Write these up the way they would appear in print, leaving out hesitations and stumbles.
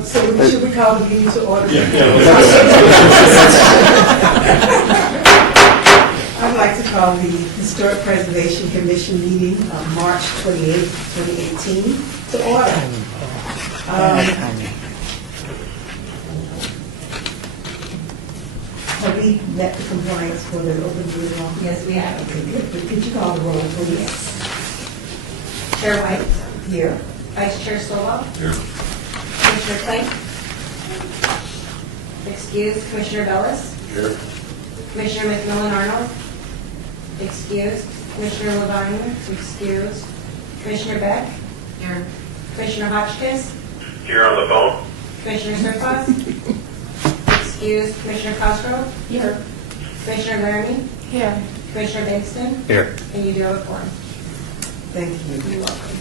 So should we call the meeting to order? I'd like to call the Historic Preservation Commission meeting of March 28, 2018 to order. Have we met the compliance for the open meeting law? Yes, we have. Okay, good. Could you call the roll, please? Chair White. Here. Vice Chair Stovall. Here. Commissioner Clay. Excused. Commissioner Bellis. Here. Commissioner McMillan Arnold. Excused. Commissioner Levine. Excused. Commissioner Beck. Here. Commissioner Hotchkiss. Here on the phone. Commissioner Surface. Excused. Commissioner Cosgrove. Here. Commissioner Laramie. Here. Commissioner Bankston. Here. And you do have a quorum. Thank you. You're welcome.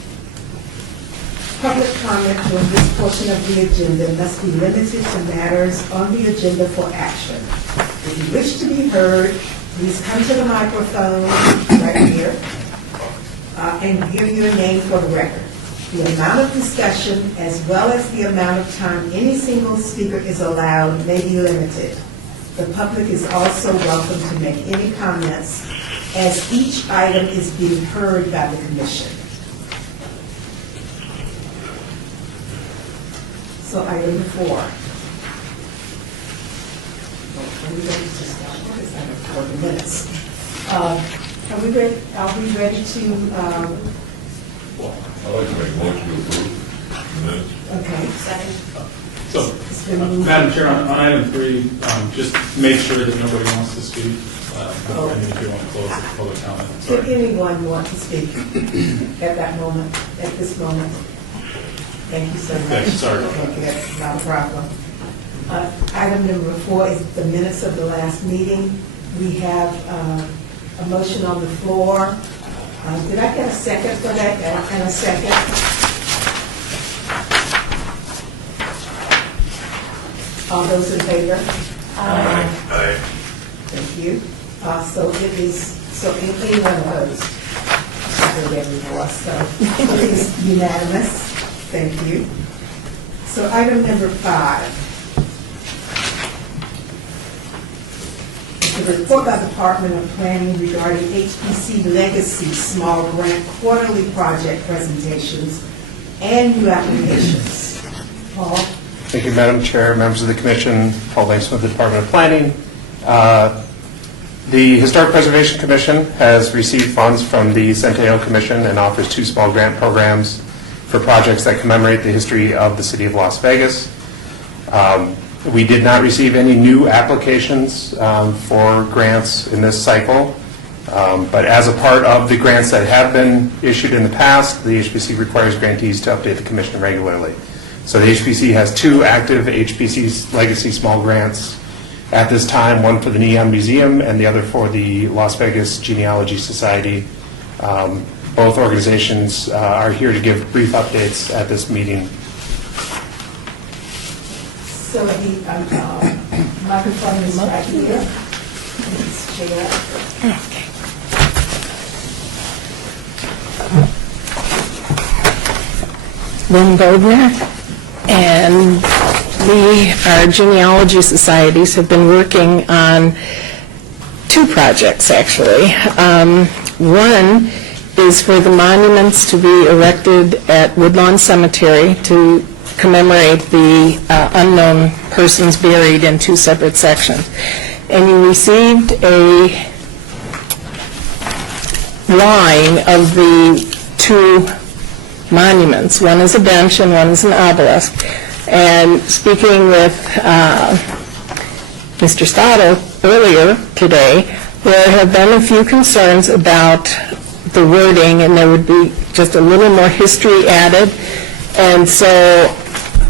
Public comment on this portion of the agenda must be limited to matters on the agenda for action. If you wish to be heard, please come to the microphone right here and give your name for the record. The amount of discussion as well as the amount of time any single speaker is allowed may be limited. The public is also welcome to make any comments as each item is being heard by the commission. So item 4. Are we ready to start? What is item 4? The minutes. Are we ready to, I'd like to make a motion to approve the minutes. okay. Second. So, It's been moved. Madam Chair, on item 3, just make sure that nobody wants to speak. And if you want to close the public comment. Did Sorry. anyone want to speak at that moment, at this moment? Thank you so much. Okay, sorry about that. Okay, that's not a problem. Item number 4 is the minutes of the last meeting. We have a motion on the floor. Did I get a second for that? And a second? All those in favor? Aye. Thank you. So it is, so anyone opposed? I heard everyone, so it is unanimous. Thank you. So item number 5. The report by the Department of Planning regarding HPC Legacy Small Grant Quarterly Project Presentations and New Applications. Paul? Thank you, Madam Chair, members of the Commission, Paul Langston with the Department of Planning. The Historic Preservation Commission has received funds from the Centennial Commission and offers 2 small grant programs for projects that commemorate the history of the city of Las Vegas. We did not receive any new applications for grants in this cycle, but as a part of the grants that have been issued in the past, the HPC requires grantees to update the Commission regularly. So the HPC has 2 active HPC Legacy Small Grants at this time, one for the Neon Museum and the other for the Las Vegas Genealogy Society. Both organizations are here to give brief updates at this meeting. So the microphone is right here. Please share. Lynn Goldner, and our genealogy societies have been working on 2 projects, actually. One is for the monuments to be erected at Woodlawn Cemetery to commemorate the unknown persons buried in 2 separate sections. And you received a drawing of the 2 monuments. One is a bench and one is an obelisk. And speaking with Mr. Stottle earlier today, there have been a few concerns about the wording, and there would be just a little more history added. And so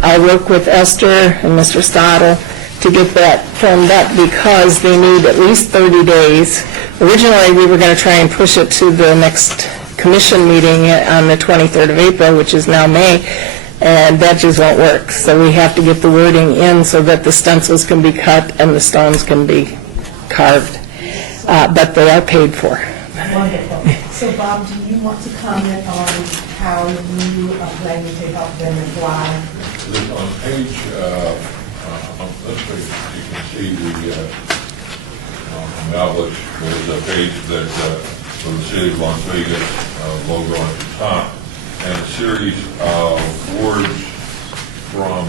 I'll work with Esther and Mr. Stottle to get that firmed up because they need at least 30 days. Originally, we were going to try and push it to the next commission meeting on the 23rd of April, which is now May, and that just won't work. So we have to get the wording in so that the stencils can be cut and the stones can be carved. But they are paid for. Wonderful. So Bob, do you want to comment on how you are planning to help them and why? This on page, on this page, you can see on the outlook, there's a page that, for the city of Las Vegas, logo at the top, and a series of words from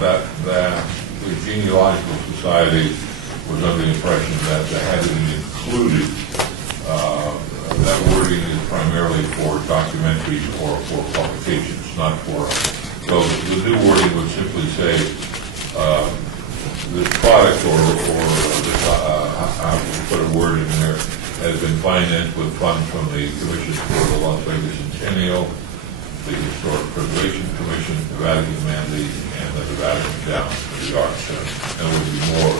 that the Genealogical Society was under the impression that they had to be included. That wording is primarily for documentaries or for publications, not for, so the new wording would simply say, this product or this, I will put a word in there, has been financed with funds from the Commission for the Las Vegas Centennial, the Historic Preservation Commission, the Vatican Mandate, and the Vatican Endowment for the Arts Center. And it would be more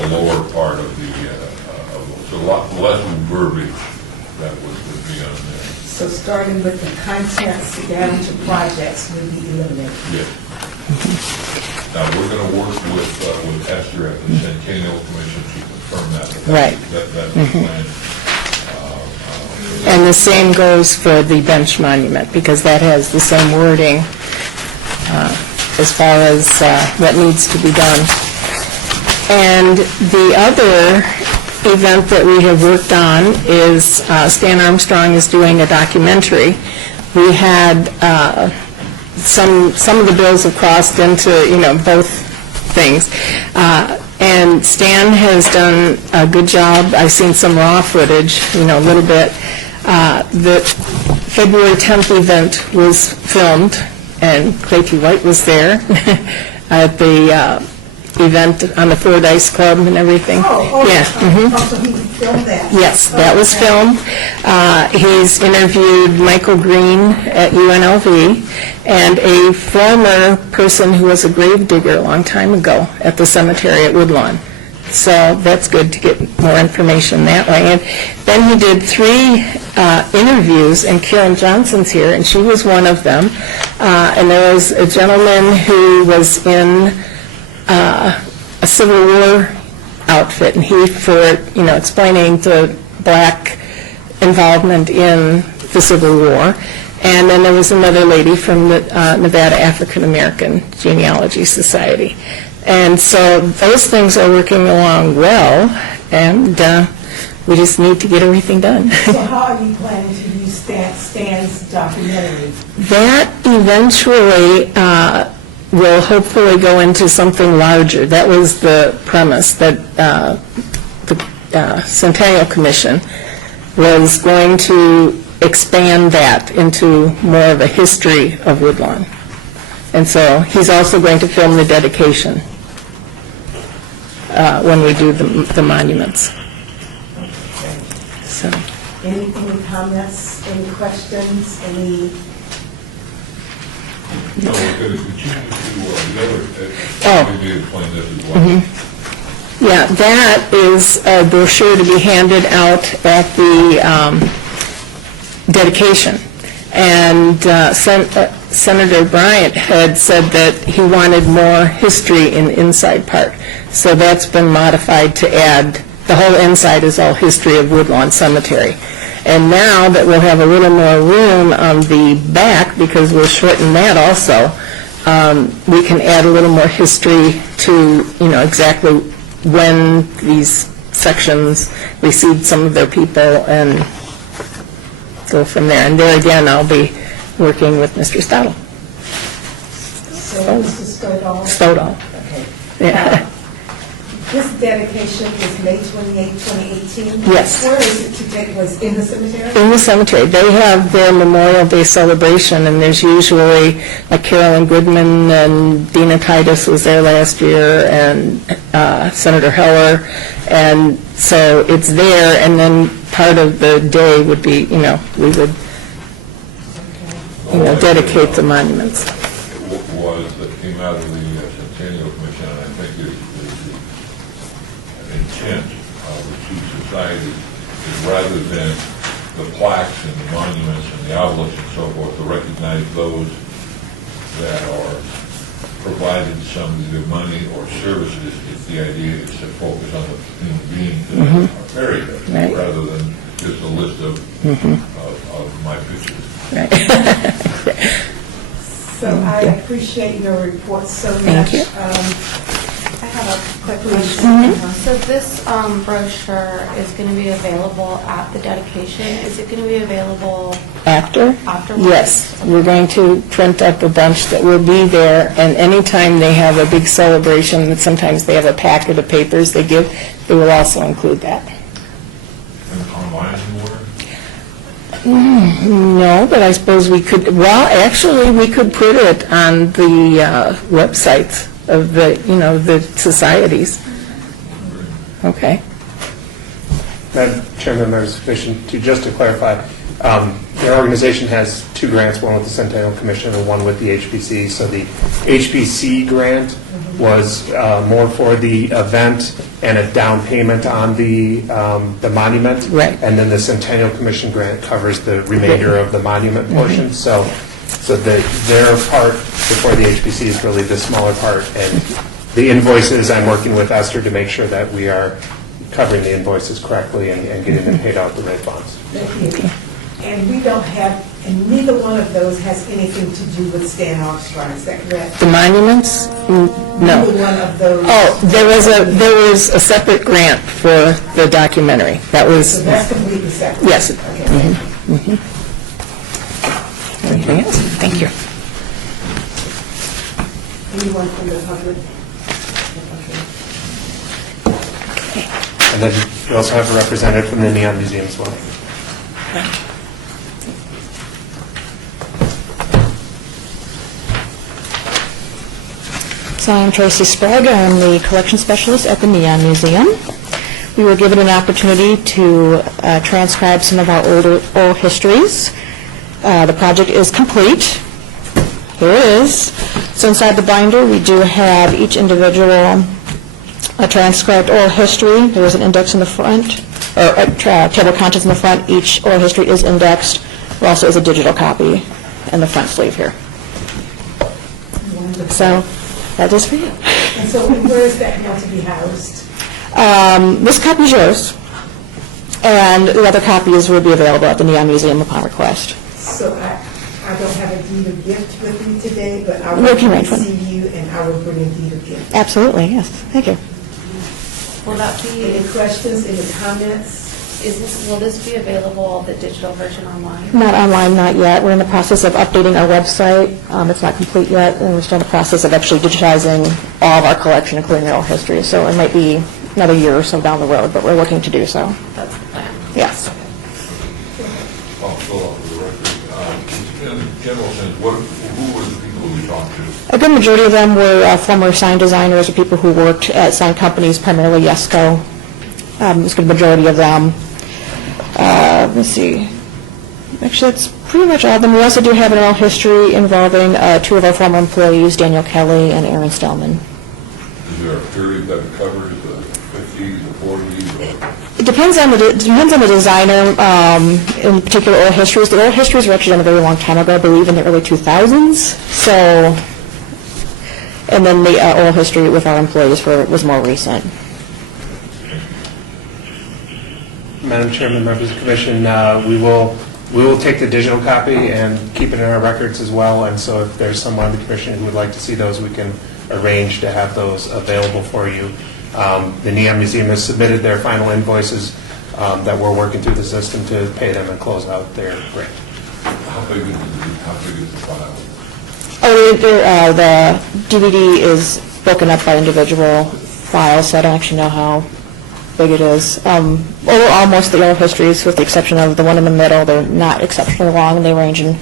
on the lower part of the, so a lot less verbiage that would be on there. So starting with the contents down to projects will be eliminated. Yes. Now, we're going to work with Esther at the Centennial Commission to confirm that. Right. That's the plan. And the same goes for the bench monument, because that has the same wording as far as what needs to be done. And the other event that we have worked on is Stan Armstrong is doing a documentary. We had some of the bills have crossed into, both things. And Stan has done a good job. I've seen some raw footage, a little bit. The February 10th event was filmed, and Clay P. White was there at the event on the Fordyce Club and everything. Yeah. So he filmed that? Yes, that was filmed. He's interviewed Michael Green at UNLV and a former person who was a grave digger a long time ago at the cemetery at Woodlawn. So that's good to get more information that way. And then he did 3 interviews, and Karen Johnson's here, and she was one of them. And there was a gentleman who was in a Civil War outfit, and he, for explaining the black involvement in the Civil War. And then there was another lady from the Nevada African American Genealogy Society. And so those things are working along well, and we just need to get everything done. So how are you planning to use Stan's documentary? That eventually will hopefully go into something larger. That was the premise, that the Centennial Commission was going to expand that into more of a history of Woodlawn. And so he's also going to film the dedication when we do the monuments. So. Any comments, any questions, any? No, we're going to continue to maybe explain this as well. Yeah, that is a brochure to be handed out at the dedication. And Senator Bryant had said that he wanted more history in the inside part. So that's been modified to add, the whole inside is all history of Woodlawn Cemetery. And now that we'll have a little more room on the back, because we'll shorten that also, we can add a little more history to, exactly when these sections received some of their people, and go from there. And there again, I'll be working with Mr. Stodall. So, Mr. Stodall. Okay. Yeah. This dedication is May 28, 2018? Yes. Where is it today? Was in the cemetery? In the cemetery. They have their Memorial Day celebration, and there's usually, like Carolyn Goodman and Dina Titus was there last year, and Senator Heller, and so it's there, and then part of the day would be, we would, dedicate the monuments. Was that came out of the Centennial Commission, and I think is the intent of the two societies is, rather than the plaques and the monuments and the outlooks and so forth, to recognize those that are provided some either money or services. If the idea is to focus on the human beings that are buried there, Right. rather than just a list of my pictures. Right. So I appreciate your report so much. Thank you. I have a quick Please. question. So this brochure is going to be available at the dedication. Is it going to be available After? afterwards? Yes, we're going to print up a bunch that will be there, and anytime they have a big celebration, that sometimes they have a packet of papers they give, they will also include that. And online anywhere? No, but I suppose we could, well, actually, we could put it on the websites of the, the societies. Okay. Madam Chairman, members of the commission, just to clarify, their organization has 2 grants, one with the Centennial Commission and one with the HPC. So the HPC grant was more for the event and a down payment on the monument. Right. And then the Centennial Commission grant covers the remainder of the monument portion. So their part before the HPC is really the smaller part. And the invoices, I'm working with Esther to make sure that we are covering the invoices correctly and getting them paid out the right funds. Thank you. And we don't have, and neither one of those has anything to do with Stan Armstrong, is that correct? The monuments? No. Neither one of those. Oh, there was a separate grant for the documentary. That was, So that's completely separate? yes. Okay. Anything else? Thank you. Anyone from the public? Okay. And then we also have a representative from the Neon Museum as well. So I'm Tracy Sprague. I'm the collection specialist at the Neon Museum. We were given an opportunity to transcribe some of our older oral histories. The project is complete. Here it is. So inside the binder, we do have each individual a transcribed oral history. There is an index in the front, or a table of contents in the front. Each oral history is indexed. There also is a digital copy in the front sleeve here. Wonderful. So that is for you. And so where is that now to be housed? This copy is yours, and the other copies will be available at the Neon Museum upon request. So I don't have a deed of gift with me today, but I We will can arrange one. see you and I will bring a deed of gift. Absolutely, yes. Thank you. Will that be, Any questions, any comments? will this be available, the digital version online? Not online, not yet. We're in the process of updating our website. It's not complete yet, and we're still in the process of actually digitizing all of our collection, including the oral history. So it might be another year or so down the road, but we're looking to do so. That's the plan. Yes. I'll fill out the record. In general sense, who were the people we talked to? A good majority of them were former sign designers or people who worked at sign companies, primarily Yesco. It's a good majority of them. Let's see. Actually, it's pretty much all of them. We also do have an oral history involving 2 of our former employees, Daniel Kelly and Aaron Stellman. Is there a period that covers the 50s or 40s? Or? It depends on the designer. In particular, oral histories. The oral histories were actually done a very long time ago, I believe in the early 2000s. So, and then the oral history with our employees was more recent. Madam Chairman, members of the commission, we will take the digital copy and keep it in our records as well. And so if there's someone on the commission who would like to see those, we can arrange to have those available for you. The Neon Museum has submitted their final invoices that we're working through the system to pay them and close out their grant. How big is the file? Oh, the DVD is broken up by individual files, so I don't actually know how big it is. Overall, most of the oral histories, with the exception of the one in the middle, they're not exceptionally long. They range in,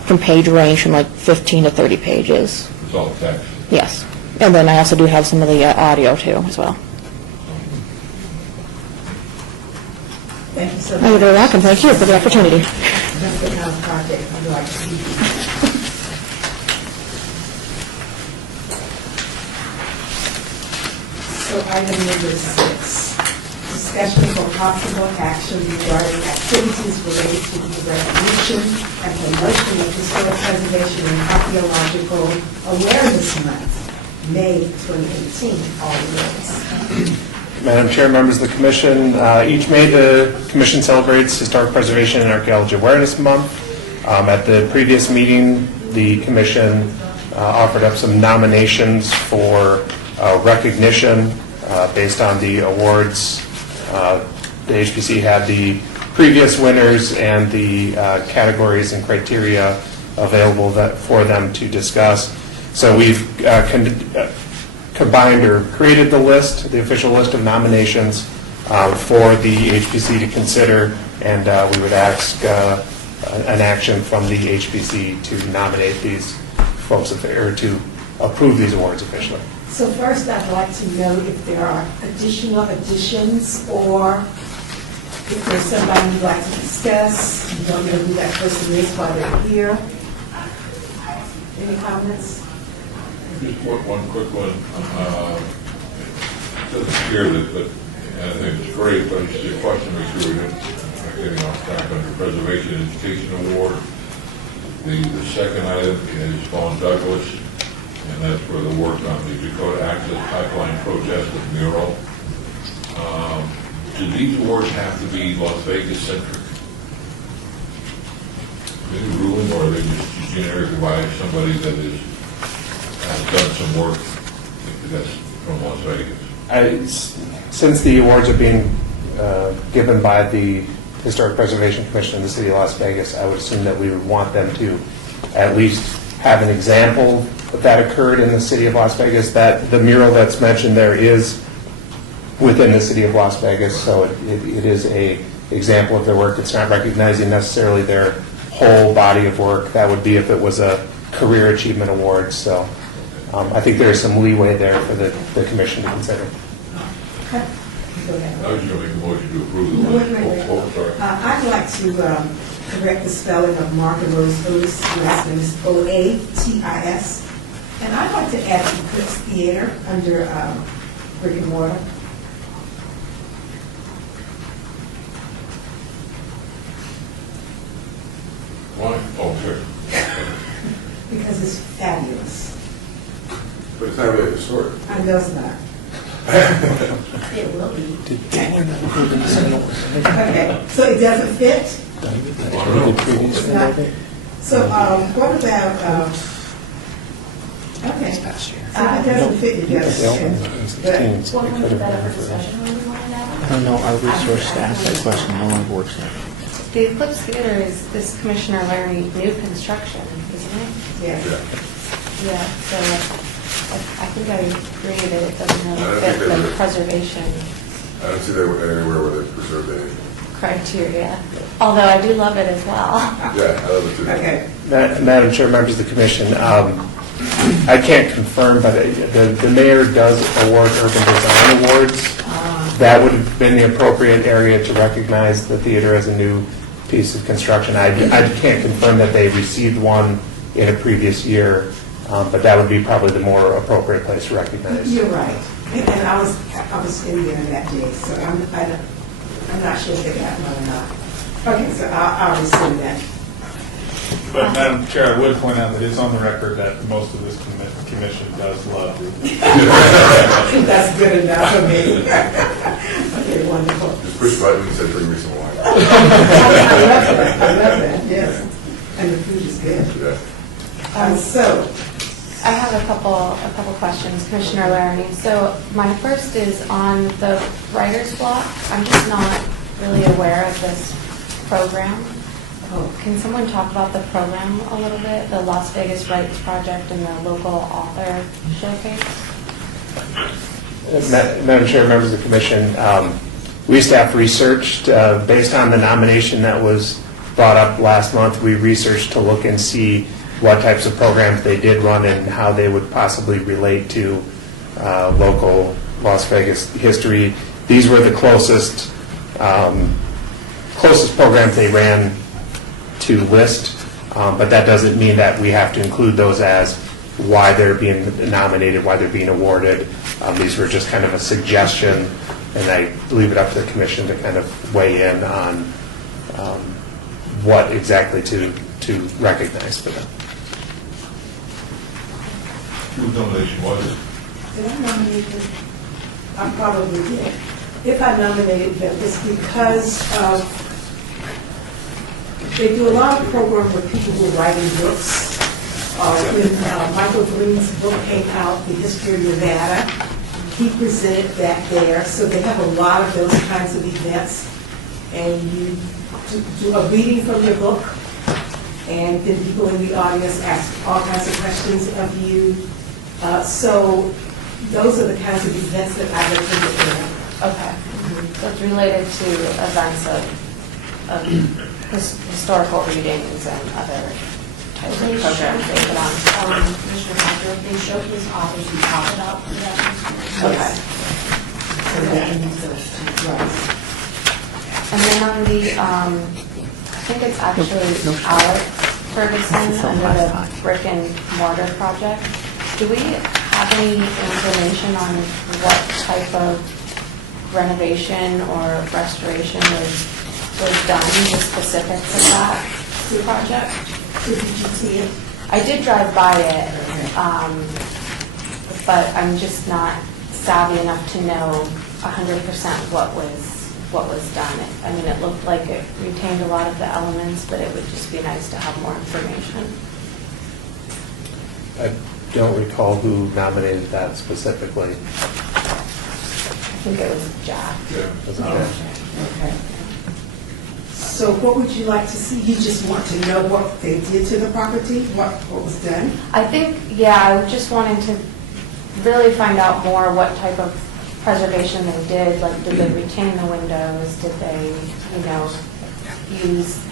from page range from like 15 to 30 pages. It's all text. Yes. And then I also do have some of the audio, too, as well. Thank you so Oh, you're much. very welcome. Thank you for the opportunity. That's the kind of project I'd like to see. So item number 6, discussion for possible action regarding activities related to the recognition and promotion of historic preservation and archaeological awareness month, May 2018, all awareness. Madam Chair, members of the commission, each May the commission celebrates Historic Preservation and Archaeology Awareness Month. At the previous meeting, the commission offered up some nominations for recognition based on the awards. The HPC had the previous winners and the categories and criteria available for them to discuss. So we've combined or created the list, the official list of nominations for the HPC to consider, and we would ask an action from the HPC to nominate these folks, or to approve these awards officially. So first, I'd like to know if there are additional additions, or if there's somebody you'd like to discuss. You don't know who that person is while they're here. Any comments? Just one quick one. It doesn't scare this, but I think it's great, but it's a question to make sure we don't getting off track under Preservation Education Award. The second item is Vaughn Douglas, and that's for the work on the Dakota Access Pipeline protest with mural. Do these awards have to be Las Vegas centric? Any ruling, or are they just generic by somebody that has done some work that's from Las Vegas? Since the awards are being given by the Historic Preservation Commission in the city of Las Vegas, I would assume that we would want them to at least have an example that occurred in the city of Las Vegas. That the mural that's mentioned there is within the city of Las Vegas, so it is a example of their work. It's not recognizing necessarily their whole body of work. That would be if it was a career achievement award. So I think there is some leeway there for the commission to consider. Okay. Go ahead. I was going to make a motion to approve the Wait, list. wait, wait. Oh, sorry. I'd like to correct the spelling of Martha Rose Otis. Last name is O-A-T-I-S. And I'd like to add Eclipse Theater under brick and mortar. Why? Oh, sure. Because it's fabulous. But it's not really historic. I know it's not. It will be. Okay, so it doesn't fit? It's not. So what about, okay. So if it doesn't fit, it doesn't fit. What one is that for discussion when we wanted that? I don't know, our resource staff, that question, how long works staff? The Eclipse Theater is Commissioner Larry new construction, isn't it? Yeah. Yeah, so I think I agree that it doesn't I don't really think fit they the would. preservation I don't see that anywhere where they preserved anything. criteria, although I do love it as well. Yeah, I love it too. Okay. Madam Chair, members of the commission, I can't confirm, but the mayor does award urban design awards. That would have been the appropriate area to recognize the theater as a new piece of construction. I can't confirm that they received one in a previous year, but that would be probably the more appropriate place to recognize. You're right. And I was in there that day, so I'm not sure if they got one or not. Okay, so I'll rescind that. But Madam Chair, I would point out that it's on the record that most of this commission does love. That's good enough for me. Okay, wonderful. Just push button and say bring me some wine. I love that, yes. And the food is good. Yeah. So, I have a couple questions, Commissioner Laramie. So my first is on the writer's block. I'm just not really aware of this program. Can someone talk about the program a little bit, the Las Vegas Rights Project and the local author showcase? Madam Chair, members of the commission, we staff researched, based on the nomination that was brought up last month, we researched to look and see what types of programs they did run and how they would possibly relate to local Las Vegas history. These were the closest programs they ran to list, but that doesn't mean that we have to include those as why they're being nominated, why they're being awarded. These were just kind of a suggestion, and I leave it up to the commission to kind of weigh in on what exactly to recognize for them. Whose nomination was it? did I nominate them? I probably did. If I nominated them, it's because they do a lot of programs with people who are writing books, when Michael Green's book came out, The History of Nevada, he presented that there. So they have a lot of those kinds of events. And you do a reading from your book, and then people in the audience ask all kinds of questions of you. So those are the kinds of events that I've attended there. Okay. So it's related to events of historical readings and other types of programs they put on. Commissioner Castro, they showcase authors who talk about that. Okay. So that means those two, right. And then on the, I think it's actually Alex Ferguson under the brick and mortar project. Do we have any information on what type of renovation or restoration was done, the specifics of that project? Did you see it? I did drive by it, but I'm just not savvy enough to know 100% what was done. I mean, it looked like it retained a lot of the elements, but it would just be nice to have more information. I don't recall who nominated that specifically. I think it was Jack. Yeah. Was it Jack? Okay. So what would you like to see? You just want to know what they did to the property, what was done? I think, yeah, I just wanted to really find out more what type of preservation they did. Like, did they retain the windows? Did they, use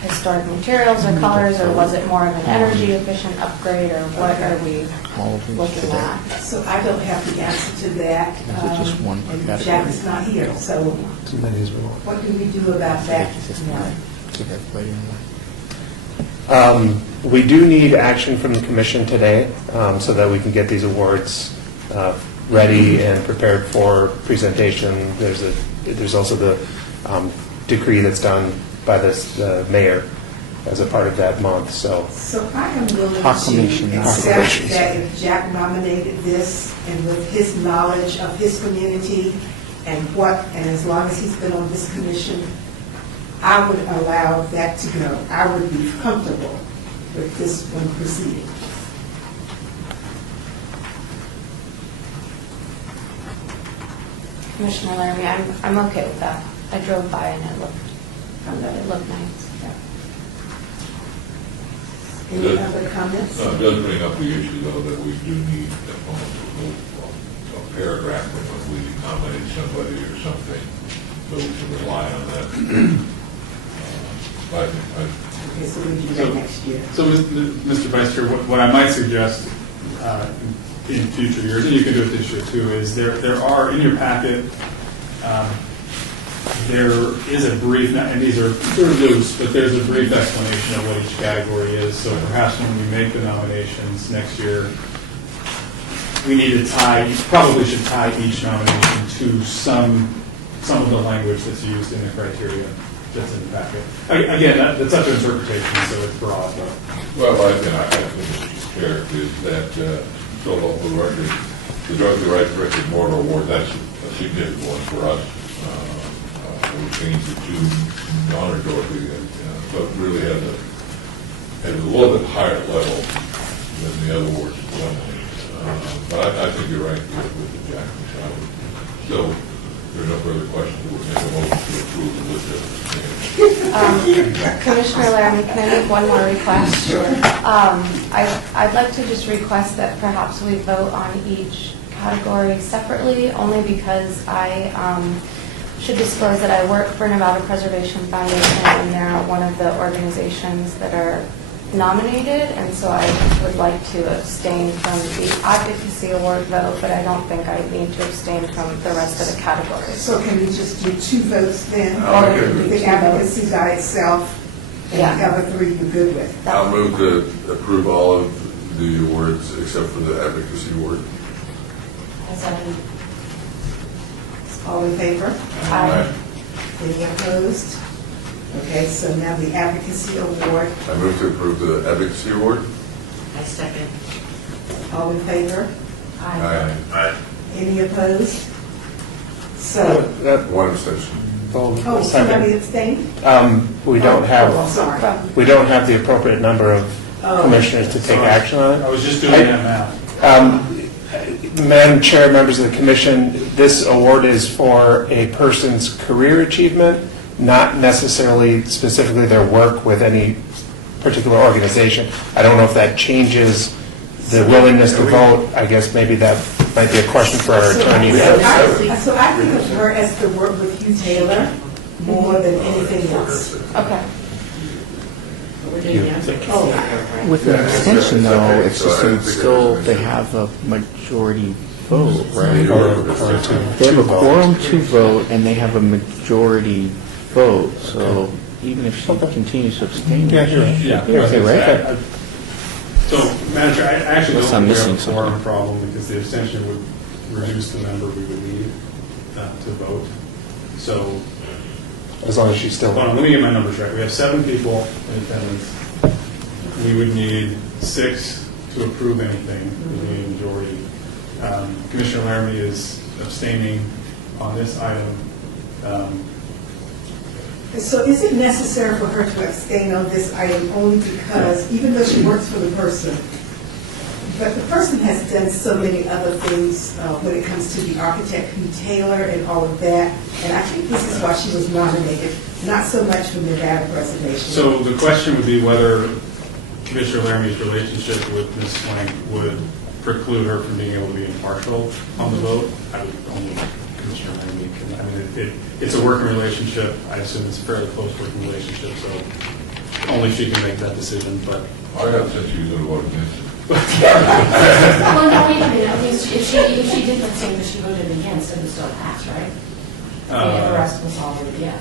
historic materials or colors, or was it more of an energy efficient upgrade, or what are we All of these looking today. at? So I don't have the answer to that. Is it just one And category? Jack is not here, so Too many as well. what do we do about that? Keep everybody in line. We do need action from the commission today so that we can get these awards ready and prepared for presentation. There's also the decree that's done by the mayor as a part of that month, so. So I am willing to Proclamation. accept Proclamation. that if Jack nominated this, and with his knowledge of his community and as long as he's been on this commission, I would allow that to go. I would be comfortable with this one proceeding. Commissioner Laramie, I'm okay with that. I drove by and it looked nice. Any Good. other comments? It does bring up the issue, though, that we do need a paragraph when we nominate somebody or something, so we can rely on that. Okay, so we do that next year. So, Mr. Vice Chair, what I might suggest in future years, and you can do it this year too, is there are, in your packet, there is a brief, and these are sort of loose, but there's a brief explanation of what each category is. So perhaps when we make the nominations next year, we need to probably should tie each nomination to some of the language that's used in the criteria that's in the packet. Again, that's up to interpretation, so it's broad, but. Well, I think it's fair is that the local record, the Dorothy Rice Record Mortar Award, that's a significant one for us. We changed it to honor Dorothy, but really at a little bit higher level than the other awards. But I think you're right with the Jack. So, if there are no further questions, we'll make a motion to approve the list. Commissioner Laramie, can I make one more request? Sure. I'd like to just request that perhaps we vote on each category separately, only because I should disclose that I work for Nevada Preservation Foundation, and they're one of the organizations that are nominated, and so I would like to abstain from the advocacy award vote, but I don't think I need to abstain from the rest of the categories. So can we just do 2 votes then? Okay. The advocacy by itself, and Yeah. the other 3 you're good with? I'll move to approve all of the awards except for the advocacy award. All in favor? Aye. Any opposed? Okay, so now the advocacy award, I move to approve the advocacy award. I second. all in favor? Aye. Any opposed? So, One abstention. oh, somebody abstained? We don't Oh, have, sorry. we don't have the appropriate number of commissioners to take action on it. I was just doing that math. Madam Chair, members of the commission, this award is for a person's career achievement, not necessarily specifically their work with any particular organization. I don't know if that changes the willingness to vote. I guess maybe that might be a question for our attorney. So I think of her as the work with Hugh Taylor more than anything else. Okay. With an extension though, it's just still, they have a majority vote, right? They have a quorum to vote and they have a majority vote, so even if she continues to abstain. Yeah. Okay, right? So, Madam Chair, I actually Unless don't I'm think we have missing a quorum problem because the abstention would reduce the number we would need to vote. So, As long as she's still. hold on, let me get my numbers right. We have 7 people in attendance. We would need 6 to approve anything. We need a majority. Commissioner Laramie is abstaining on this item. So is it necessary for her to abstain on this item only because, even though she works for the person, but the person has done so many other things when it comes to the architect Hugh Taylor and all of that, and I think this is why she was nominated, not so much for Nevada Preservation. So the question would be whether Commissioner Laramie's relationship with Ms. Swank would preclude her from being able to be impartial on the vote. I would only Commissioner Laramie can, I mean, it's a working relationship. I assume it's a fairly close working relationship, so only she can make that decision, but. I got since you going to vote against it. Well, no, wait a minute, I mean, if she did the same, but she voted against, it would still pass, right? Yeah, the rest was all, yeah.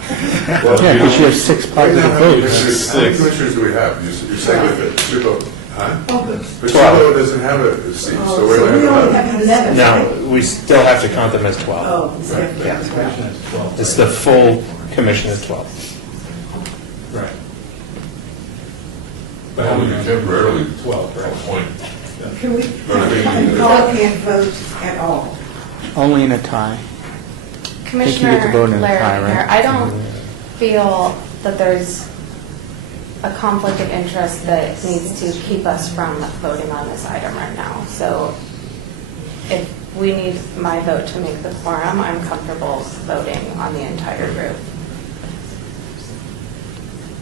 Well, Yeah, because you have 6 positive How many votes. commissioners do we have? You're saying that Chupo, huh? Oh, good. But Chupo doesn't have a seat, Oh, so so we we only only have have 11, No, right? we still have to count them as 12. Oh, we still have to Yeah. count 12. It's the full commission is 12. Right. But how would you temporarily 12, right? appoint? Can we, and Paul can't vote at all? Only in a tie. Commissioner to vote in a tie, Laramie right? here, I don't feel that there's a conflict of interest that needs to keep us from voting on this item right now. So if we need my vote to make the quorum, I'm comfortable voting on the entire group.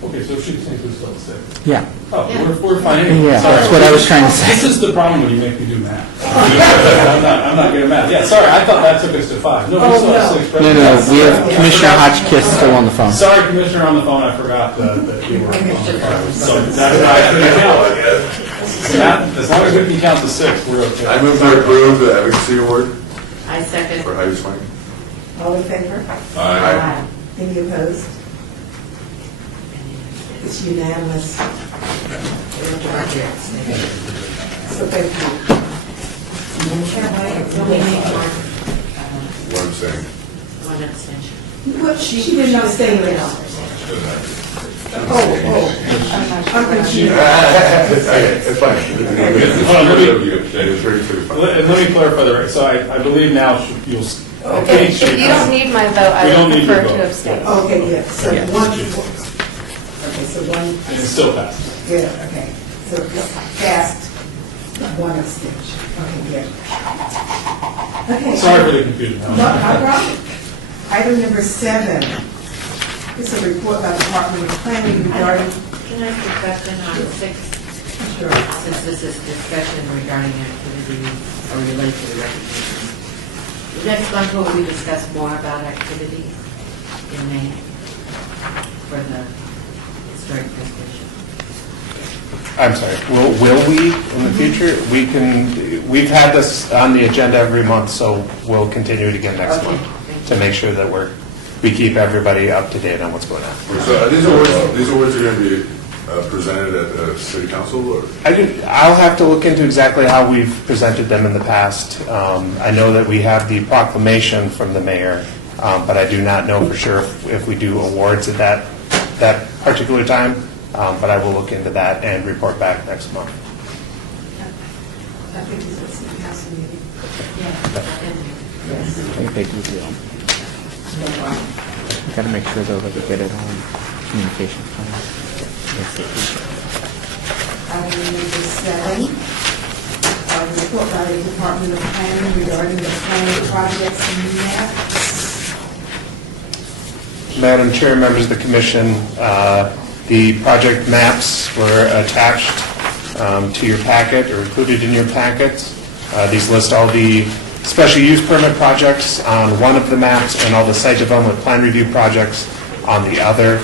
Okay, so she thinks we're still 6. Yeah. Oh, we're fine. Yeah, Sorry. that's what I was trying to say. This is the problem when you make me do math. I'm not good at math. Yeah, sorry, I thought that took us to 5. No, we still have 6. No, we have Commissioner Hotchkiss still on the phone. Sorry, Commissioner, on the phone, I forgot that you were on the phone. So that's right. As long as we can count to 6, we're okay. I move to approve the advocacy award I second. for Heidi Swank. All in favor? Aye. Any opposed? It's unanimous. So thank you. What I'm saying. One abstention. Well, she did not say it. Oh. I'm confused. It's fine. Let me clarify the right. So I believe now you'll. If you don't need my vote, I We don't would need your prefer to vote. abstain. Okay, yeah, so Yeah. one, okay, so one, And it still passes. yeah, okay. So it's passed, one abstention. Okay, good. Okay. Sorry for the confusion. No, no problem. Item number 7 is a report by the Department of Planning regarding, Can I ask a question on 6? sure, Since this is discussion regarding activities or related to the recognition. Next month, will we discuss more about activities in May for the historic preservation? I'm sorry, will we in the future? We've had this on the agenda every month, so we'll continue it again next Okay, month thank to make sure that we keep everybody up to date on what's going on. So are these awards are going to be presented at the city council or? I'll have to look into exactly how we've presented them in the past. I know that we have the proclamation from the mayor, but I do not know for sure if we do awards at that particular time. But I will look into that and report back next month. I think it's a city council meeting. I think they do deal. Got to make sure though that we get it on communication plan. Yes, it is. item number 7, report by the Department of Planning regarding the planning projects and maps. Madam Chair, members of the commission, the project maps were attached to your packet or included in your packet. These list all the special use permit projects on one of the maps and all the site development plan review projects on the other.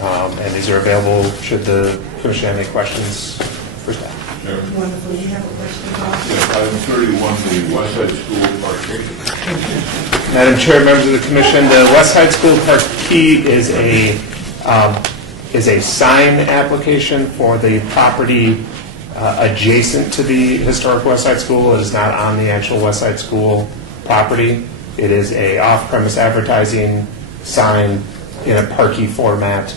And these are available should the commission have any questions for staff. Chairman? Wonderful, you have a question, Bob? Yes, item 31, the West Side School parking. Madam Chair, members of the commission, the West Side School Park Key is a sign application for the property adjacent to the historic West Side School. It is not on the actual West Side School property. It is a off-premise advertising sign in a parky format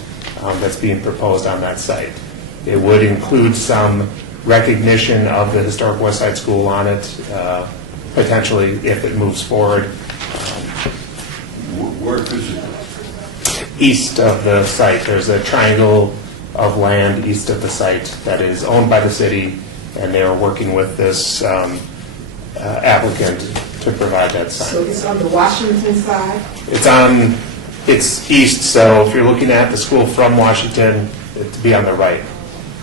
that's being proposed on that site. It would include some recognition of the historic West Side School on it, potentially if it moves forward. Where physically? East of the site, there's a triangle of land east of the site that is owned by the city, and they are working with this applicant to provide that So sign. it's on the Washington side? It's east, so if you're looking at the school from Washington, it'd be on the right,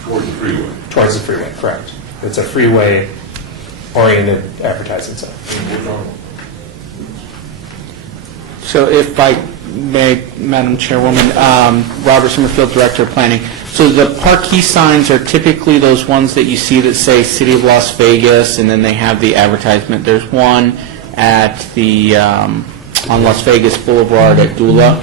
Towards the freeway. towards the freeway, correct. It's a freeway-oriented advertising sign. So if I may, Madam Chairwoman, Robert Summerfield, Director of Planning. So the parquee signs are typically those ones that you see that say City of Las Vegas, and then they have the advertisement. There's one at the, on Las Vegas Boulevard at Dula.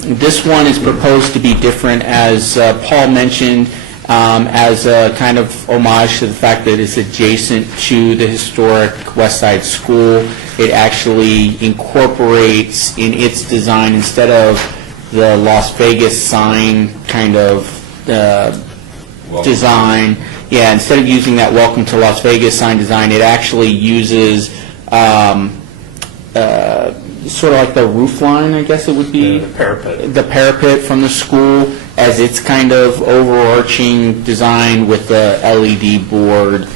This one is proposed to be different, as Paul mentioned, as a kind of homage to the fact that it's adjacent to the historic West Side School. It actually incorporates in its design, instead of the Las Vegas sign kind of design, instead of using that Welcome to Las Vegas sign design, it actually uses sort of like the roof line, I guess it would be. The parapet. The parapet from the school as its kind of overarching design with the LED board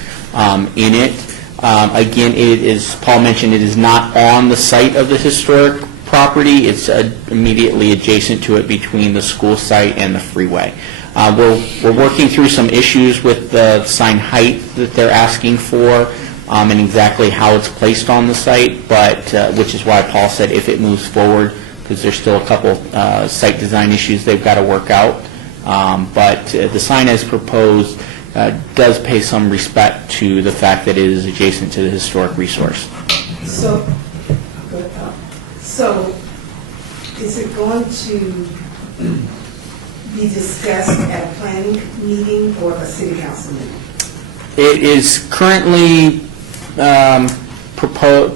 in it. Again, it is, Paul mentioned, it is not on the site of the historic property. It's immediately adjacent to it between the school site and the freeway. We're working through some issues with the sign height that they're asking for, and exactly how it's placed on the site, but which is why Paul said if it moves forward, because there's still a couple site design issues they've got to work out. But the sign as proposed does pay some respect to the fact that it is adjacent to the historic resource. So is it going to be discussed at a planning meeting or a city council meeting? It is currently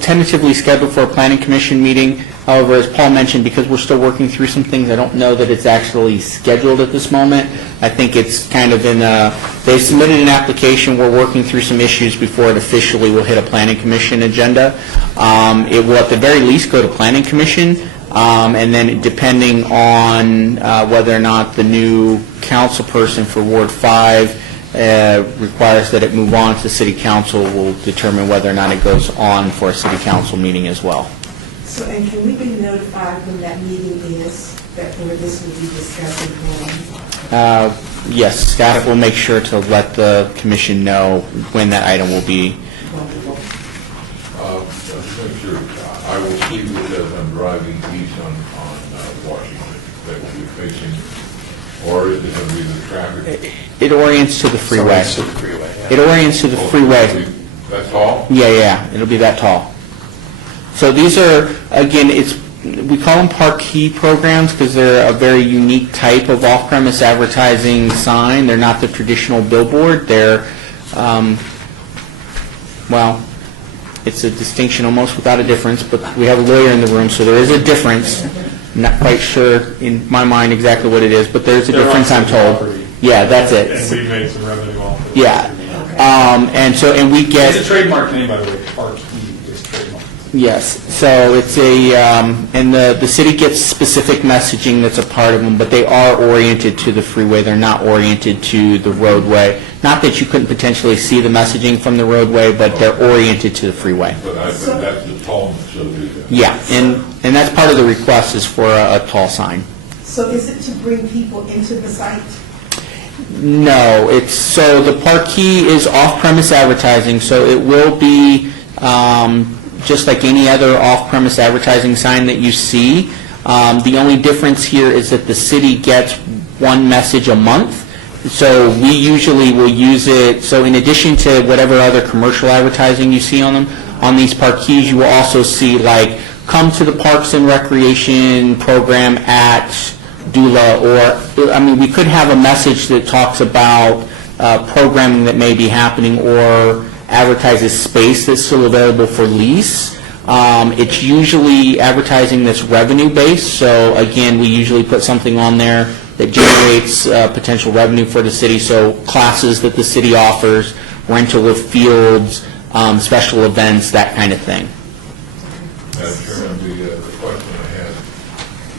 tentatively scheduled for a planning commission meeting. However, as Paul mentioned, because we're still working through some things, I don't know that it's actually scheduled at this moment. I think it's kind of in they submitted an application. We're working through some issues before it officially will hit a planning commission agenda. It will at the very least go to planning commission, and then depending on whether or not the new council person for Ward 5 requires that it move on to City Council, will determine whether or not it goes on for a City Council meeting as well. So, and can we be notified when that meeting is, that where this will be discussed and going? Yes, staff will make sure to let the commission know when that item will be. Just make sure, I will see it as I'm driving east on Washington, that will be facing, or is it going to be the traffic? It orients to the freeway. So it's to the freeway, yeah. It orients to the freeway. That's all? Yeah, it'll be that tall. So these are, again, we call them parquee programs because they're a very unique type of off-premise advertising sign. They're not the traditional billboard. They're, well, it's a distinction almost without a difference, but we have a lawyer in the room, so there is a difference. I'm not quite sure in my mind exactly what it is, but there's a difference, I'm told. Yeah, that's it. And we made some revenue off of it. Yeah. And we get... It's a trademark name, by the way, parquee. Yes, so it's and the city gets specific messaging that's a part of them, but they are oriented to the freeway, they're not oriented to the roadway. Not that you couldn't potentially see the messaging from the roadway, but they're oriented to the freeway. But that's the tallness of the... Yeah, and that's part of the request is for a tall sign. So is it to bring people into the site? No, so the Parkey is off-premise advertising, so it will be just like any other off-premise advertising sign that you see. The only difference here is that the city gets one message a month, so we usually will use it, so in addition to whatever other commercial advertising you see on them, on these Parkeys, you will also see like, come to the Parks and Recreation program at Dula, or, I mean, we could have a message that talks about programming that may be happening or advertises space that's still available for lease. It's usually advertising that's revenue-based, so again, we usually put something on there that generates potential revenue for the city, so classes that the city offers, rental of fields, special events, that kind of thing. Madam Chairman, the question I had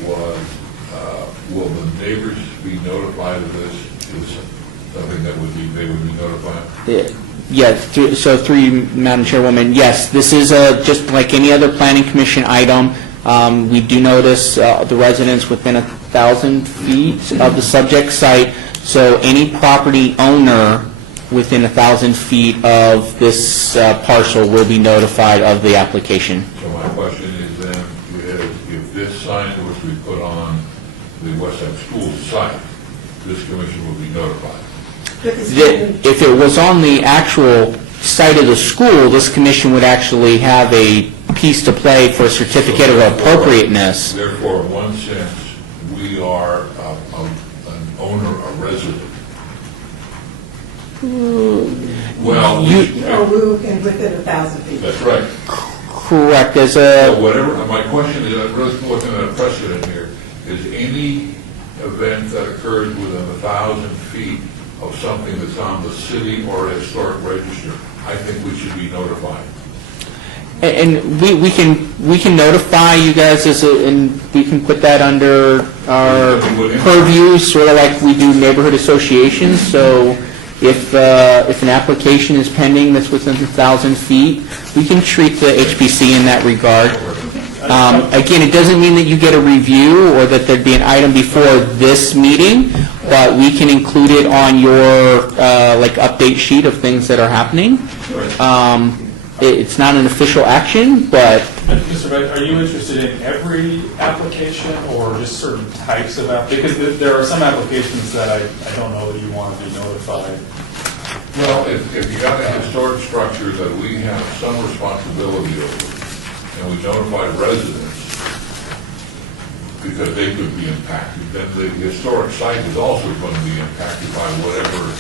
was, will the neighbors be notified of this? Is something that they would be notified? Yeah, so through you, Madam Chairwoman, yes, this is just like any other planning commission item. We do notice the residents within 1,000 feet of the subject site, so any property owner within 1,000 feet of this parcel will be notified of the application. So my question is then, if this sign was to be put on the West Side School site, this commission will be notified. If it was on the actual site of the school, this commission would actually have a piece to play for a certificate of appropriateness. Therefore, in one sense, we are an owner, a resident. Well, Or we're within 1,000 feet? that's right. Correct, there's So a, whatever, my question is, I'm really looking at a precedent here, is any event that occurs within 1,000 feet of something that's on the city or historic register, I think we should be notified. and we can notify you guys and we can put that under our purview, sort of like we do neighborhood associations, so if an application is pending that's within 1,000 feet, we can treat the HPC in that regard. Again, it doesn't mean that you get a review or that there'd be an item before this meeting, but we can include it on your, like, update sheet of things that are happening. It's not an official action, but Mr. Beck, are you interested in every application or just certain types of applications? Because there are some applications that I don't know that you want to be notified. Well, if you got a historic structure that we have some responsibility over, and we notify residents because they could be impacted, then the historic site is also going to be impacted by whatever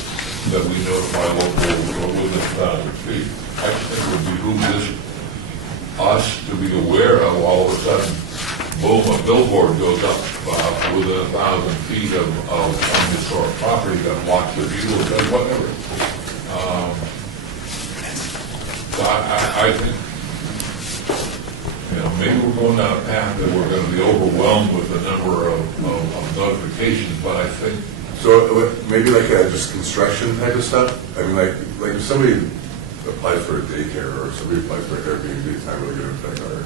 that we notify local within 1,000 feet. I just think it would behoove us to be aware of all of a sudden, boom, a billboard goes up within 1,000 feet of some historic property that blocks the view or does whatever. So I think, maybe we're going down a path that we're going to be overwhelmed with the number of notifications, but I think... So maybe like just construction type of stuff? I mean, like if somebody applies for a daycare or somebody applies for an Airbnb, it's not really going to affect our,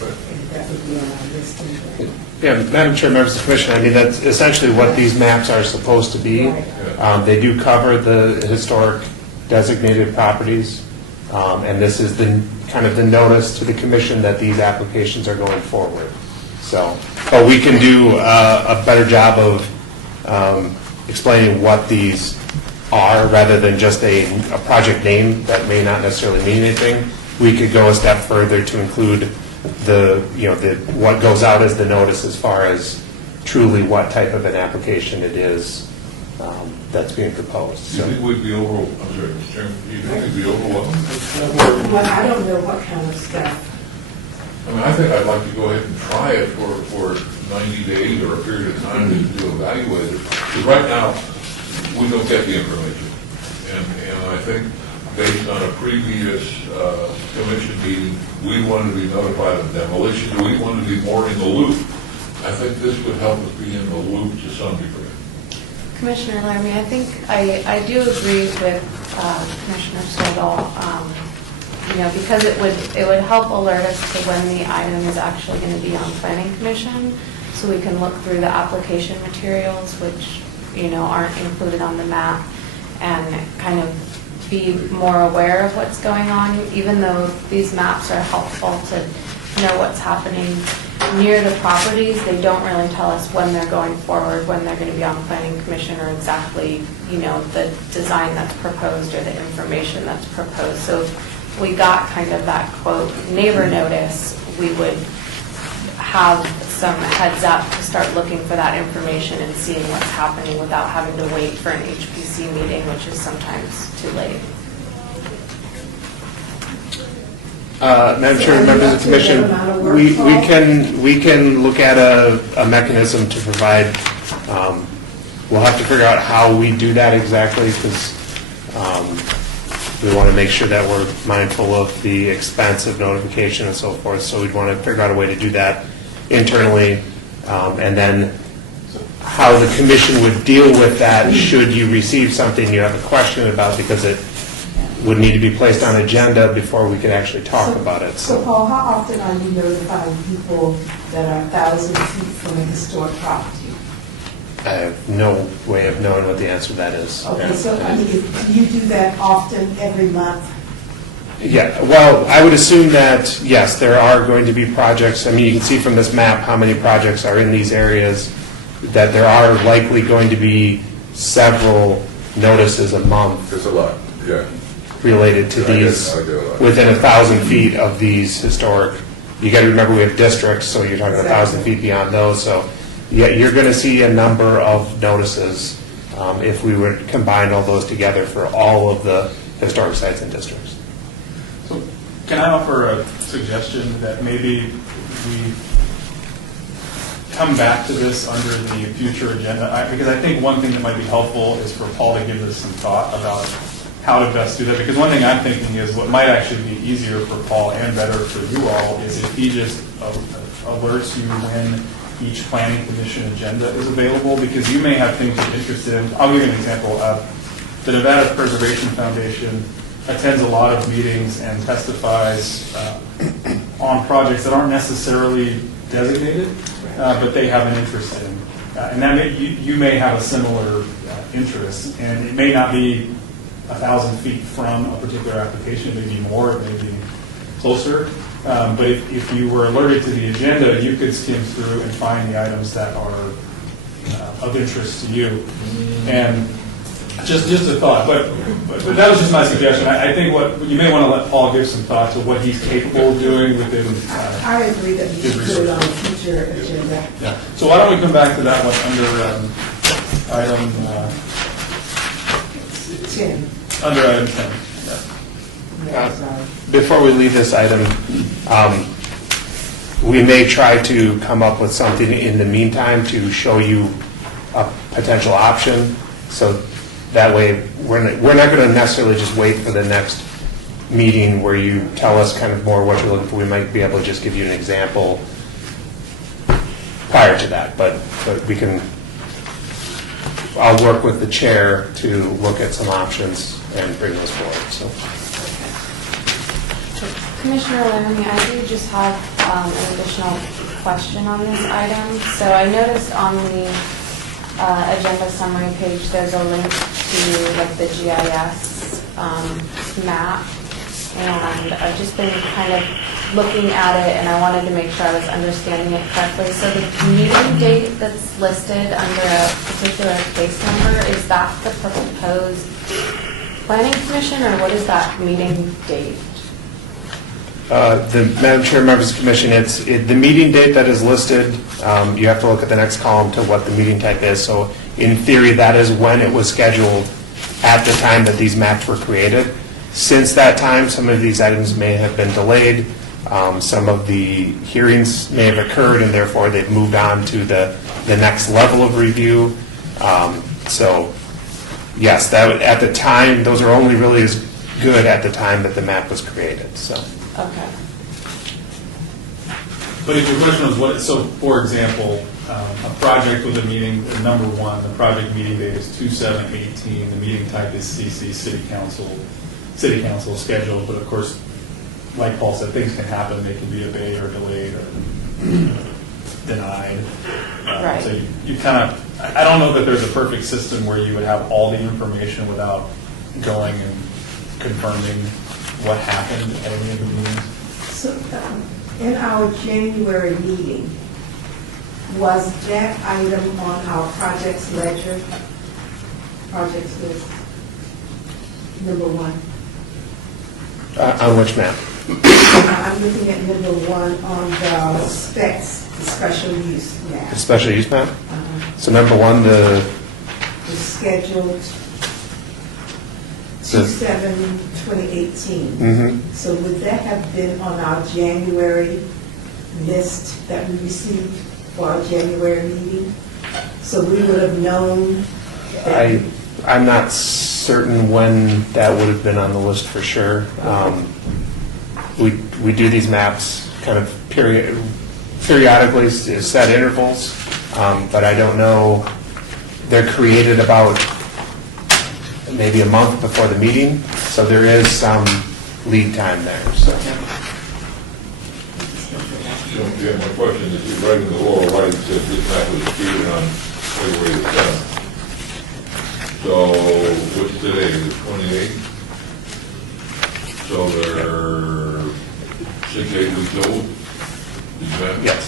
but... That would be on our list anyway. Yeah, Madam Chair, members of the commission, I mean, that's essentially what these maps are supposed to be. They do cover the historic designated properties, and this is the kind of the notice to the commission that these applications are going forward. So, but we can do a better job of explaining what these are rather than just a project name that may not necessarily mean anything. We could go a step further to include what goes out as the notice as far as truly what type of an application it is that's being proposed. Do you think we'd be overwhelmed? I'm sorry, Mr. Chairman, do you think we'd be overwhelmed? Well, I don't know what kind of stuff. I mean, I think I'd like to go ahead and try it for 90 days or a period of time to evaluate it. Because right now, we don't get the information. And I think based on a previous commission meeting, we wanted to be notified of demolition, we wanted to be more in the loop. I think this would help us be in the loop to some degree. Commissioner Laramie, I think I do agree with Commissioner Swindle, because it would help alert us to when the item is actually going to be on Planning Commission, so we can look through the application materials, which, aren't included on the map, and kind of be more aware of what's going on, even though these maps are helpful to know what's happening near the properties. They don't really tell us when they're going forward, when they're going to be on Planning Commission, or exactly, the design that's proposed or the information that's proposed. So if we got kind of that quote neighbor notice, we would have some heads up to start looking for that information and seeing what's happening without having to wait for an HPC meeting, which is sometimes too late. Madam Chair, members of the commission, we can look at a mechanism to provide, we'll have to figure out how we do that exactly, because we want to make sure that we're mindful of the expense of notification and so forth, so we'd want to figure out a way to do that internally, and then how the commission would deal with that should you receive something you have a question about, because it would need to be placed on agenda before we could actually talk about it. So Paul, how often are you notifying people that are 1,000 feet from a historic property? I have no way of knowing what the answer to that is. Okay, so do you do that often, every month? Yeah, well, I would assume that, yes, there are going to be projects. I mean, you can see from this map how many projects are in these areas, that there are likely going to be several notices a month There's a lot, yeah. related to these, I get a lot. within 1,000 feet of these historic. You got to remember we have districts, so you're talking 1,000 feet beyond those. So, yeah, you're going to see a number of notices if we would combine all those together for all of the historic sites and districts. So can I offer a suggestion that maybe we come back to this under the future agenda? Because I think one thing that might be helpful is for Paul to give us some thought about how to best do that. Because one thing I'm thinking is what might actually be easier for Paul and better for you all is if he just alerts you when each planning commission agenda is available, because you may have things you're interested in. I'll give you an example. The Nevada Preservation Foundation attends a lot of meetings and testifies on projects that aren't necessarily designated, but they have an interest in. And that you may have a similar interest, and it may not be 1,000 feet from a particular application, it may be more, it may be closer. But if you were alerted to the agenda, you could skim through and find the items that are of interest to you. And just a thought, but that was just my suggestion. I think what you may want to let Paul give some thought to what he's capable of doing within. I agree that we should put it on a future agenda. Yeah. So why don't we come back to that one under item 10. under item 10. Yeah, sorry. Before we leave this item, we may try to come up with something in the meantime to show you a potential option. So that way, we're not going to necessarily just wait for the next meeting where you tell us kind of more what you're looking for. We might be able to just give you an example prior to that, but we can. I'll work with the chair to look at some options and bring those forward. So. Commissioner Laramie, I do just have an additional question on this item. So I noticed on the agenda summary page, there's a link to like the GIS map, and I've just been kind of looking at it, and I wanted to make sure I was understanding it correctly. So the meeting date that's listed under a particular case number, is that the proposed planning commission, or what is that meeting date? The Madam Chair, members of the commission, the meeting date that is listed, you have to look at the next column to what the meeting type is. So in theory, that is when it was scheduled at the time that these maps were created. Since that time, some of these items may have been delayed. Some of the hearings may have occurred, and therefore they've moved on to the next level of review. So yes, that at the time, those are only really as good at the time that the map was created, so. Okay. But if your question was what, so for example, a project with a meeting, number one, the project meeting date is 2/7/18, the meeting type is CC, City Council scheduled, but of course, like Paul said, things can happen, they can be obeyed or delayed or denied. Right. So you kind of, I don't know that there's a perfect system where you would have all the information without going and confirming what happened at any of the meetings. So, in our January meeting, was that item on our projects ledger, projects list, number one? On which map? I'm looking at number one on the specs, the special use map. The special use map? Uh-huh. So number one, the The scheduled 2/7/2018. mhm. So would that have been on our January list that we received for our January meeting? So we would have known that. I'm not certain when that would have been on the list for sure. We do these maps kind of periodically, set intervals, but I don't know. They're created about maybe a month before the meeting, so there is some lead time there. So. So, yeah, my question is, you're right in the lower right, it says this map was created on February the 7th. So, what's today, the 28th? So they're 6-8 weeks old? These maps? Yes.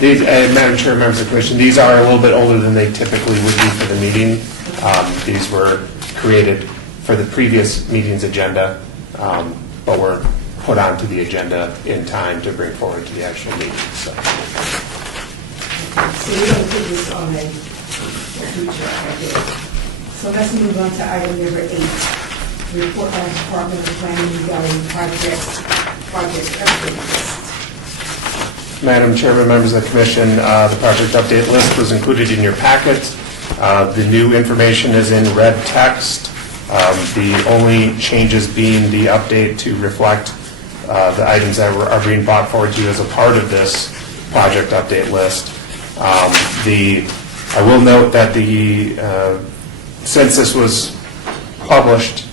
These, Madam Chair, members of the commission, these are a little bit older than they typically would be for the meeting. These were created for the previous meeting's agenda, but were put onto the agenda in time to bring forward to the actual meeting. So. So we don't put this on a future, I guess. So let's move on to item number 8. Report on Department of Planning regarding project update list. Madam Chairman, members of the commission, the project update list was included in your packet. The new information is in red text. The only changes being the update to reflect the items that are being brought forward to you as a part of this project update list. I will note that since this was published,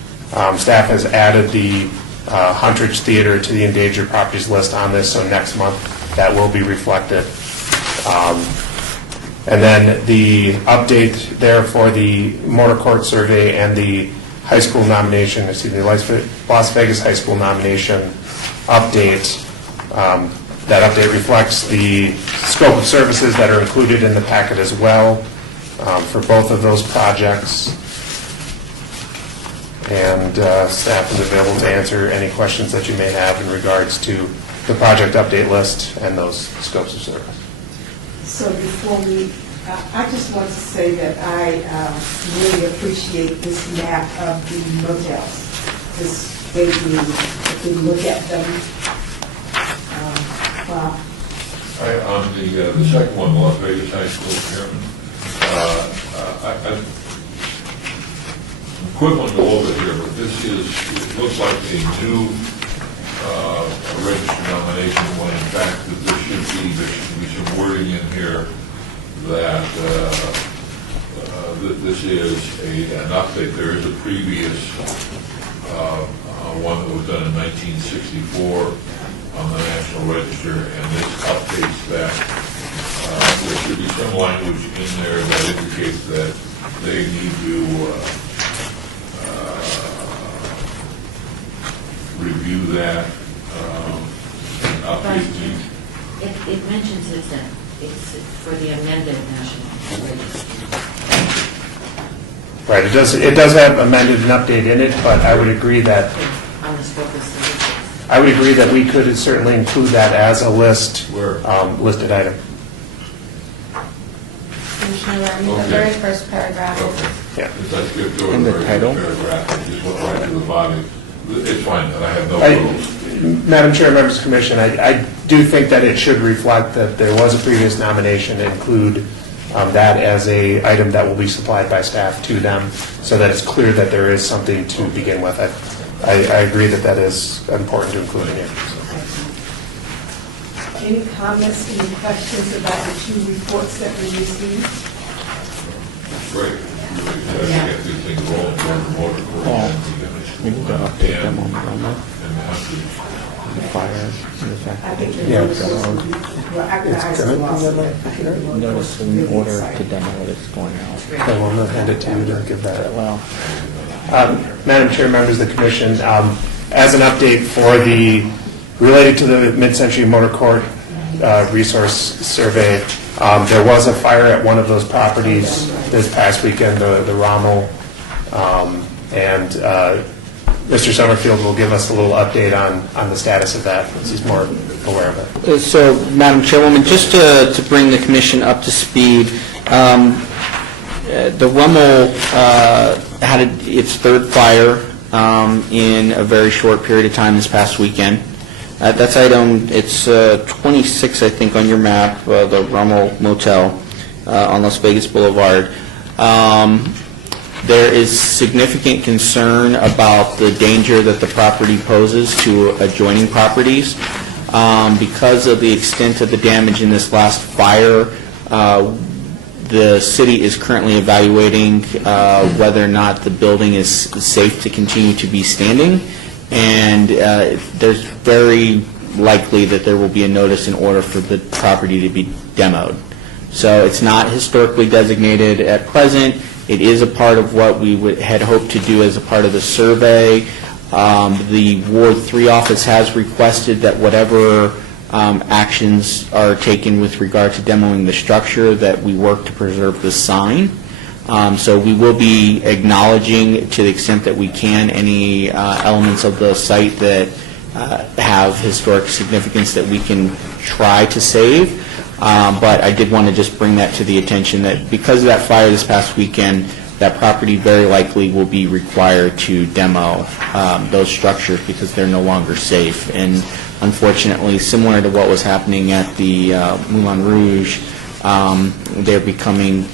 staff has added the Huntridge Theater to the endangered properties list on this, so next month that will be reflected. And then the update there for the motor court survey and the high school nomination, Las Vegas high school nomination update. That update reflects the scope of services that are included in the packet as well for both of those projects. And staff is available to answer any questions that you may have in regards to the project update list and those scopes of service. So before I just want to say that I really appreciate this map of the motels. This gave me a good look at them. Wow. On the second one, Las Vegas High School, Chairman, I'm quibbling a little bit here, but it looks like a new registered nomination, when in fact that there should be some wording in here that this is an update. There is a previous one that was done in 1964 on the National Register, and this updates that. There should be some language in there that indicates that they need to review that and update these. It mentions it's for the amended national register. Right, it does have amended and update in it, but I would agree that On the scope of services. I would agree that we could certainly include that as a listed item. Commissioner Laramie, the Okay. very first paragraph. Okay. Yeah. If I skip over And the very title? paragraph, I just went right to the body. It's fine, that I have no rules. Madam Chair, members of the commission, I do think that it should reflect that there was a previous nomination to include that as a item that will be supplied by staff to them, so that it's clear that there is something to begin with. I agree that that is important to include in here. Any comments, any questions about the two reports that we received? Great. Really get these things rolling for the motor court. We need to update them on the And the the fire, and the fact I that think they Yeah. well, after I saw it, notice in order to demo it, it's going out. Okay, well, I'm going to hand it to you to give that. Well, Madam Chair, members of the commission, as an update for related to the Mid-Century Motor Court resource survey, there was a fire at one of those properties this past weekend, the Rommel, and Mr. Summerfield will give us a little update on the status of that, since he's more aware of it. So, Madam Chairwoman, just to bring the commission up to speed, the Rummel had its third fire in a very short period of time this past weekend. That's item, it's 26, I think, on your map, the Rummel Motel on Las Vegas Boulevard. There is significant concern about the danger that the property poses to adjoining properties. Because of the extent of the damage in this last fire, the city is currently evaluating whether or not the building is safe to continue to be standing, and there's very likely that there will be a notice in order for the property to be demoed. So it's not historically designated at present. It is a part of what we had hoped to do as a part of the survey. The Ward 3 office has requested that whatever actions are taken with regard to demoing the structure, that we work to preserve the sign. So we will be acknowledging, to the extent that we can, any elements of the site that have historic significance that we can try to save. But I did want to just bring that to the attention that because of that fire this past weekend, that property very likely will be required to demo those structures because they're no longer safe. And unfortunately, similar to what was happening at the Moulin Rouge, they're becoming,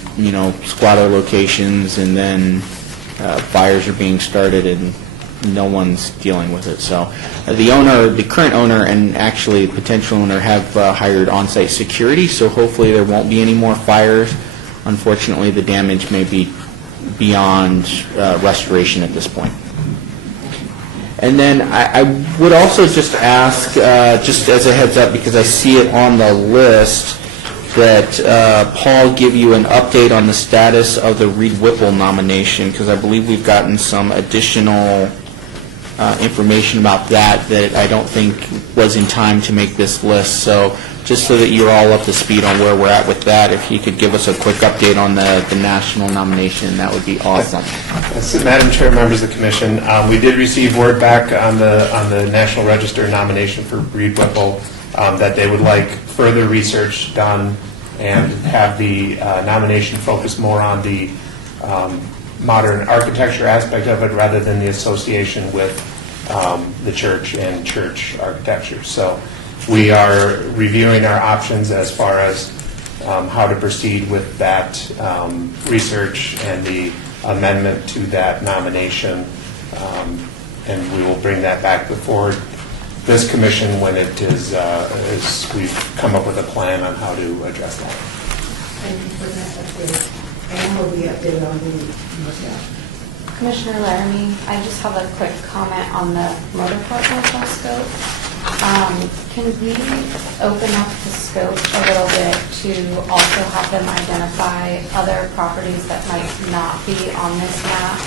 squatter locations, and then fires are being started and no one's dealing with it. So the current owner, and actually the potential owner have hired on-site security, so hopefully there won't be any more fires. Unfortunately, the damage may be beyond restoration at this point. And then I would also just ask, just as a heads up, because I see it on the list, that Paul give you an update on the status of the Reed Whipple nomination, because I believe we've gotten some additional information about that I don't think was in time to make this list. So just so that you're all up to speed on where we're at with that, if you could give us a quick update on the national nomination, that would be awesome. So, Madam Chair, members of the commission, we did receive word back on the National Register nomination for Reed Whipple that they would like further research done and have the nomination focus more on the modern architecture aspect of it rather than the association with the church and church architecture. So we are reviewing our options as far as how to proceed with that research and the amendment to that nomination, and we will bring that back before this commission when it is we've come up with a plan on how to address that. Thank you for that update. And will be updated on the motel. Commissioner Laramie, I just have a quick comment on the motor court motel scope. Can we open up the scope a little bit to also have them identify other properties that might not be on this map?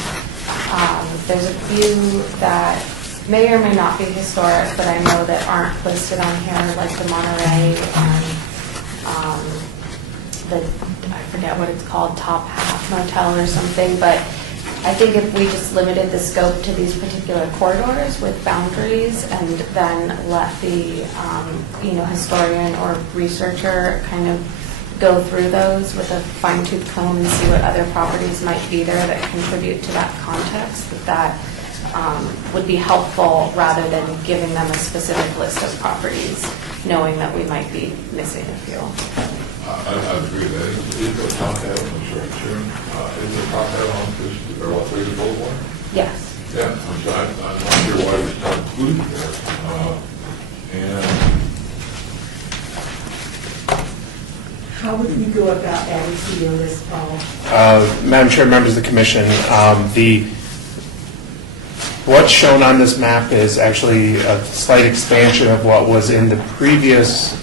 There's a few that may or may not be historic, but I know that aren't listed on here, like the Monterey and I forget what it's called, Top Half Motel or something, but I think if we just limited the scope to these particular corridors with boundaries and then let the, historian or researcher kind of go through those with a fine-tooth comb and see what other properties might be there that contribute to that context, that would be helpful rather than giving them a specific list of properties, knowing that we might be missing a few. I agree with that. Is the top hat, I'm sorry, Sharon, is the top hat on this, or Las Vegas Boulevard? Yes. Yeah, I'm not sure why it's not included there. And How would we go about adding to your list, Paul? Madam Chair, members of the commission, what's shown on this map is actually a slight expansion of what was in the previous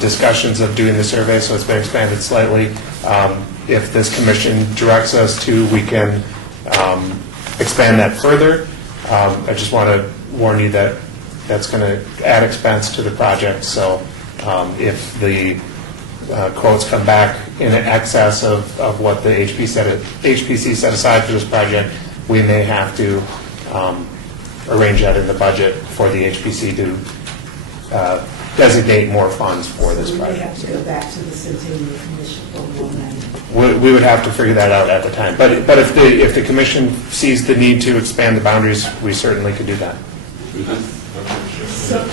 discussions of doing the survey, so it's been expanded slightly. If this commission directs us to, we can expand that further. I just want to warn you that that's going to add expense to the project, so if the quotes come back in excess of what the HPC set aside for this project, we may have to arrange that in the budget for the HPC to designate more funds for this So we may have project. to go back to the Centennial Commission for more money. We would have to figure that out at the time. But if the commission sees the need to expand the boundaries, we certainly could do that. So,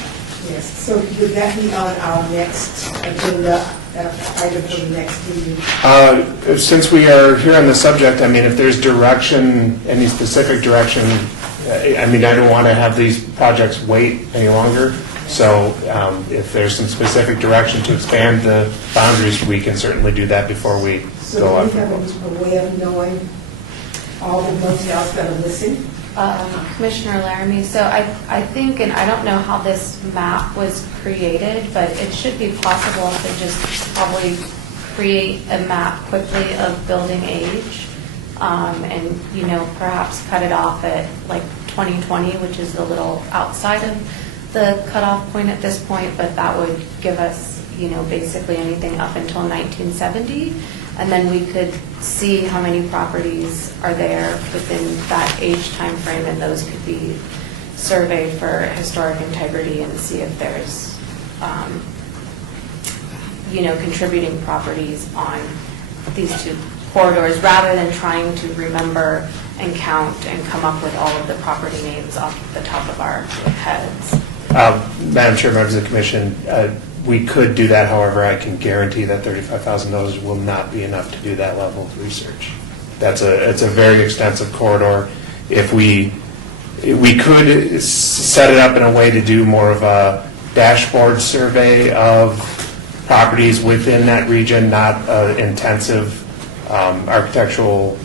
yes, so would that be on our next agenda, item for the next meeting? Since we are here on the subject, I mean, if there's direction, any specific direction, I mean, I don't want to have these projects wait any longer. So if there's some specific direction to expand the boundaries, we can certainly do that before we go So do up. we have a way of knowing all the motels that are missing? Commissioner Laramie, so I think, and I don't know how this map was created, but it should be possible to just probably create a map quickly of building age, and, you know, perhaps cut it off at like 2020, which is a little outside of the cutoff point at this point, but that would give us, you know, basically anything up until 1970. And then we could see how many properties are there within that age time frame, and those could be surveyed for historic integrity and see if there's, you know, contributing properties on these two corridors, rather than trying to remember and count and come up with all of the property names off the top of our heads. Madam Chair, members of the commission, we could do that. However, I can guarantee that $35,000 will not be enough to do that level of research. It's a very extensive corridor. If we could set it up in a way to do more of a dashboard survey of properties within that region, not intensive architectural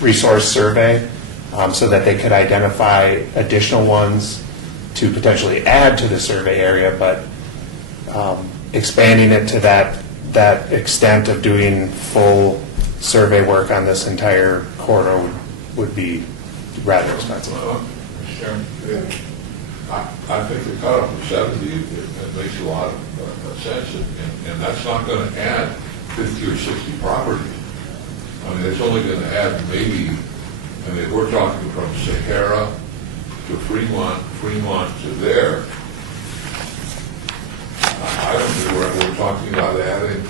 resource survey, so that they could identify additional ones to potentially add to the survey area, but expanding it to that extent of doing full survey work on this entire corridor would be rather expensive. Mr. Chairman, I think the cutoff of 70, it makes a lot of sense, and that's not going to add 50 or 60 properties. I mean, it's only going to add maybe, I mean, we're talking from Sahara to Fremont to there. I don't think we're talking about adding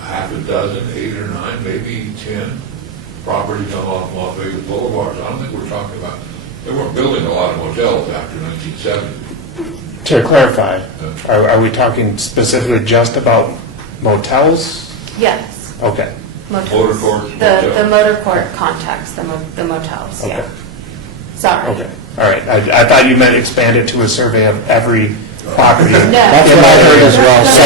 half a dozen, 8 or 9, maybe 10 properties on Las Vegas Boulevard. I don't think we're talking about, they weren't building a lot of motels after 1970. To clarify, are we talking specifically just about motels? Yes. Okay. Motels. Motor courts, The motels. motor court context, the motels, yeah. Okay. Sorry. Okay, all right. I thought you meant expand it to a survey of every property. No. That's what I heard as well, so,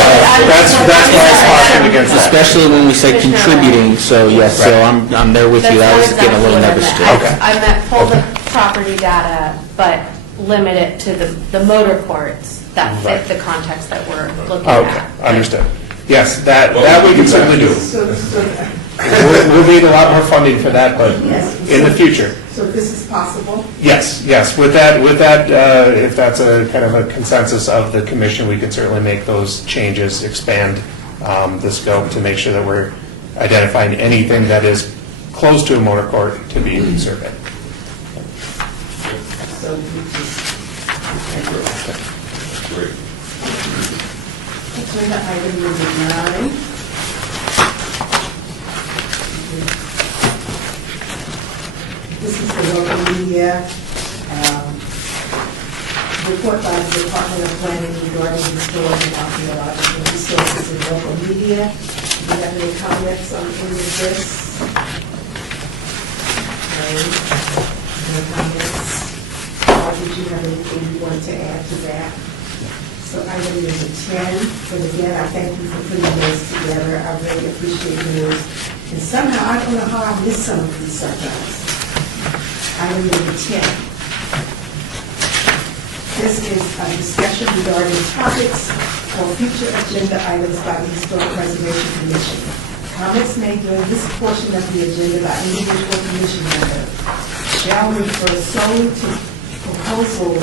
That's why I was cautioning against that. especially when we say contributing, so yes, so I'm there with you, I was That's getting a little not nervous exactly too. what I meant. I meant pull the property data, but limit it to the motor courts that Right. fit the context that we're looking Okay, at. understood. Yes, that we can certainly do. So We'll need a lot more funding for that, but in the future. this is possible? Yes, with that, if that's a kind of a consensus of the commission, we can certainly make those changes, expand the scope to make sure that we're identifying anything that is close to a motor court to be surveyed. So we just, Great. agenda item number 9. This is the local media report by the Department of Planning regarding historic and archaeological resources in local media. Do you have any comments on any of this? No comments? Or did you have anything you want to add to that? So item number 10, and again, I thank you for putting those together. I really appreciate yours. And somehow, I don't know how I missed some of these sometimes. Item number 10. This is a discussion regarding topics or future agenda items by the Historic Preservation Commission. Comments made during this portion of the agenda by individual commission members shall refer solely to proposals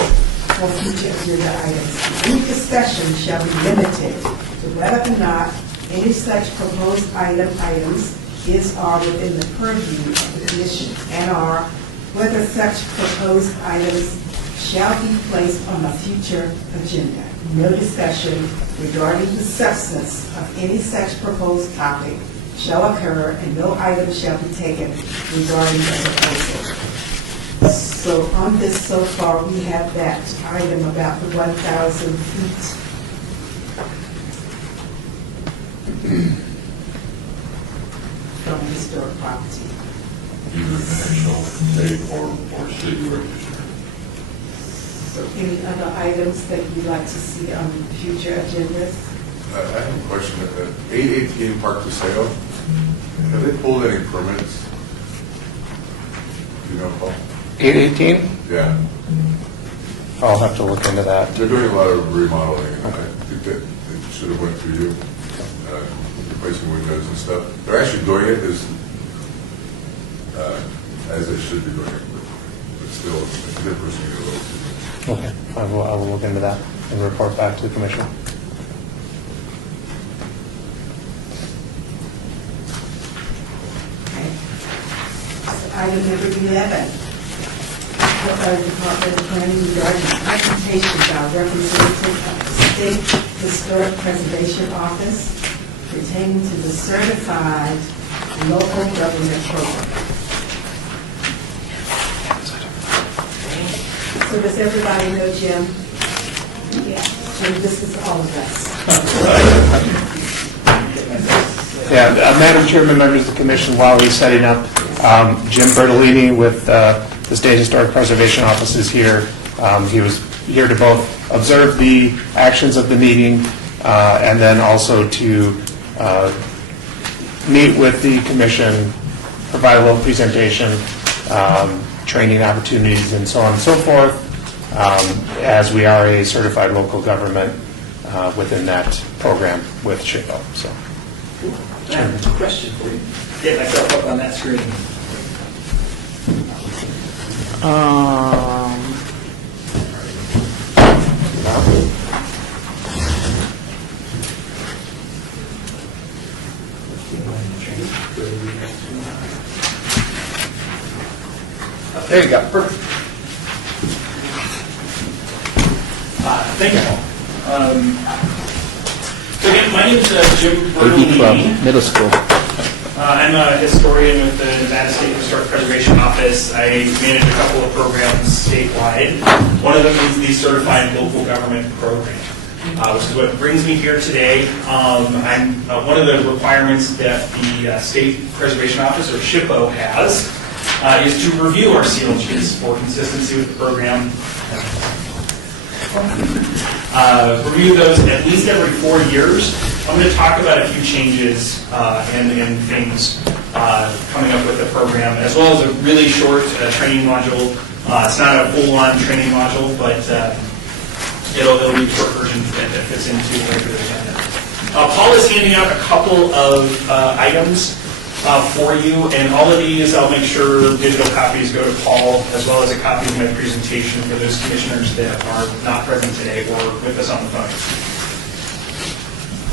for future agenda items. Any discussion shall be limited to whether or not any such proposed items is or within the purview of the commission, and or whether such proposed items shall be placed on a future agenda. No discussion regarding the substance of any such proposed topic shall occur, and no item shall be taken regarding the proposal. So on this so far, we have that item about the 1,000 feet. From historic property. Either national, state, or city register. So any other items that you'd like to see on future agendas? I have a question. 818 Park to Sale, have they pulled any permits? Do you know, Paul? 818? Yeah. I'll have to look into that. They're doing a lot of remodeling. Okay. I think that it should have went through you, replacing windows and stuff. They're actually doing it as they should be doing it, but still, it's a good person to get a little. Okay, I will look into that and report back to the commission. Okay. So item number 11. Report by the Department of Planning regarding presentation by representative of the State Historic Preservation Office pertaining to the certified local government program. So does everybody know Jim? Yeah. Jim, this is all of us. Yeah, Madam Chairman, members of the commission, while he's setting up, Jim Bertolini with the State Historic Preservation Office is here. He was here to both observe the actions of the meeting and then also to meet with the commission, provide a little presentation, training opportunities, and so on and so forth, as we are a certified local government within that program with SHPO. So, I have a question for you. Get myself up on that screen. There you go. Perfect. Thank you. So again, my name is Jim AV Club, Bertolini. middle school. I'm a historian with the Nevada State Historic Preservation Office. I manage a couple of programs statewide. One of them is the Certified Local Government Program, which is what brings me here today. I'm one of the requirements that the State Preservation Office, or SHPO, has is to review our CLGs for consistency with the program. Review those at least every 4 years. I'm going to talk about a few changes and things coming up with the program, as well as a really short training module. It's not a full-on training module, but it'll be a short version that fits into the regular agenda. Paul is handing out a couple of items for you, and all of these, I'll make sure digital copies go to Paul, as well as a copy of my presentation for those commissioners that are not present today or with us on the phone.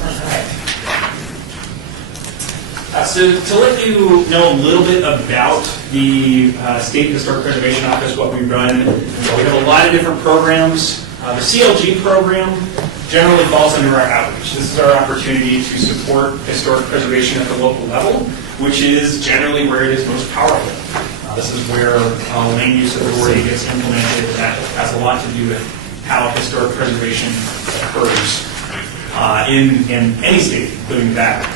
All right. So to let you know a little bit about the State Historic Preservation Office, what we run, we have a lot of different programs. The CLG program generally falls under our outreach. This is our opportunity to support historic preservation at the local level, which is generally where it is most powerful. This is where land use authority gets implemented. That has a lot to do with how historic preservation occurs in any state, including Nevada.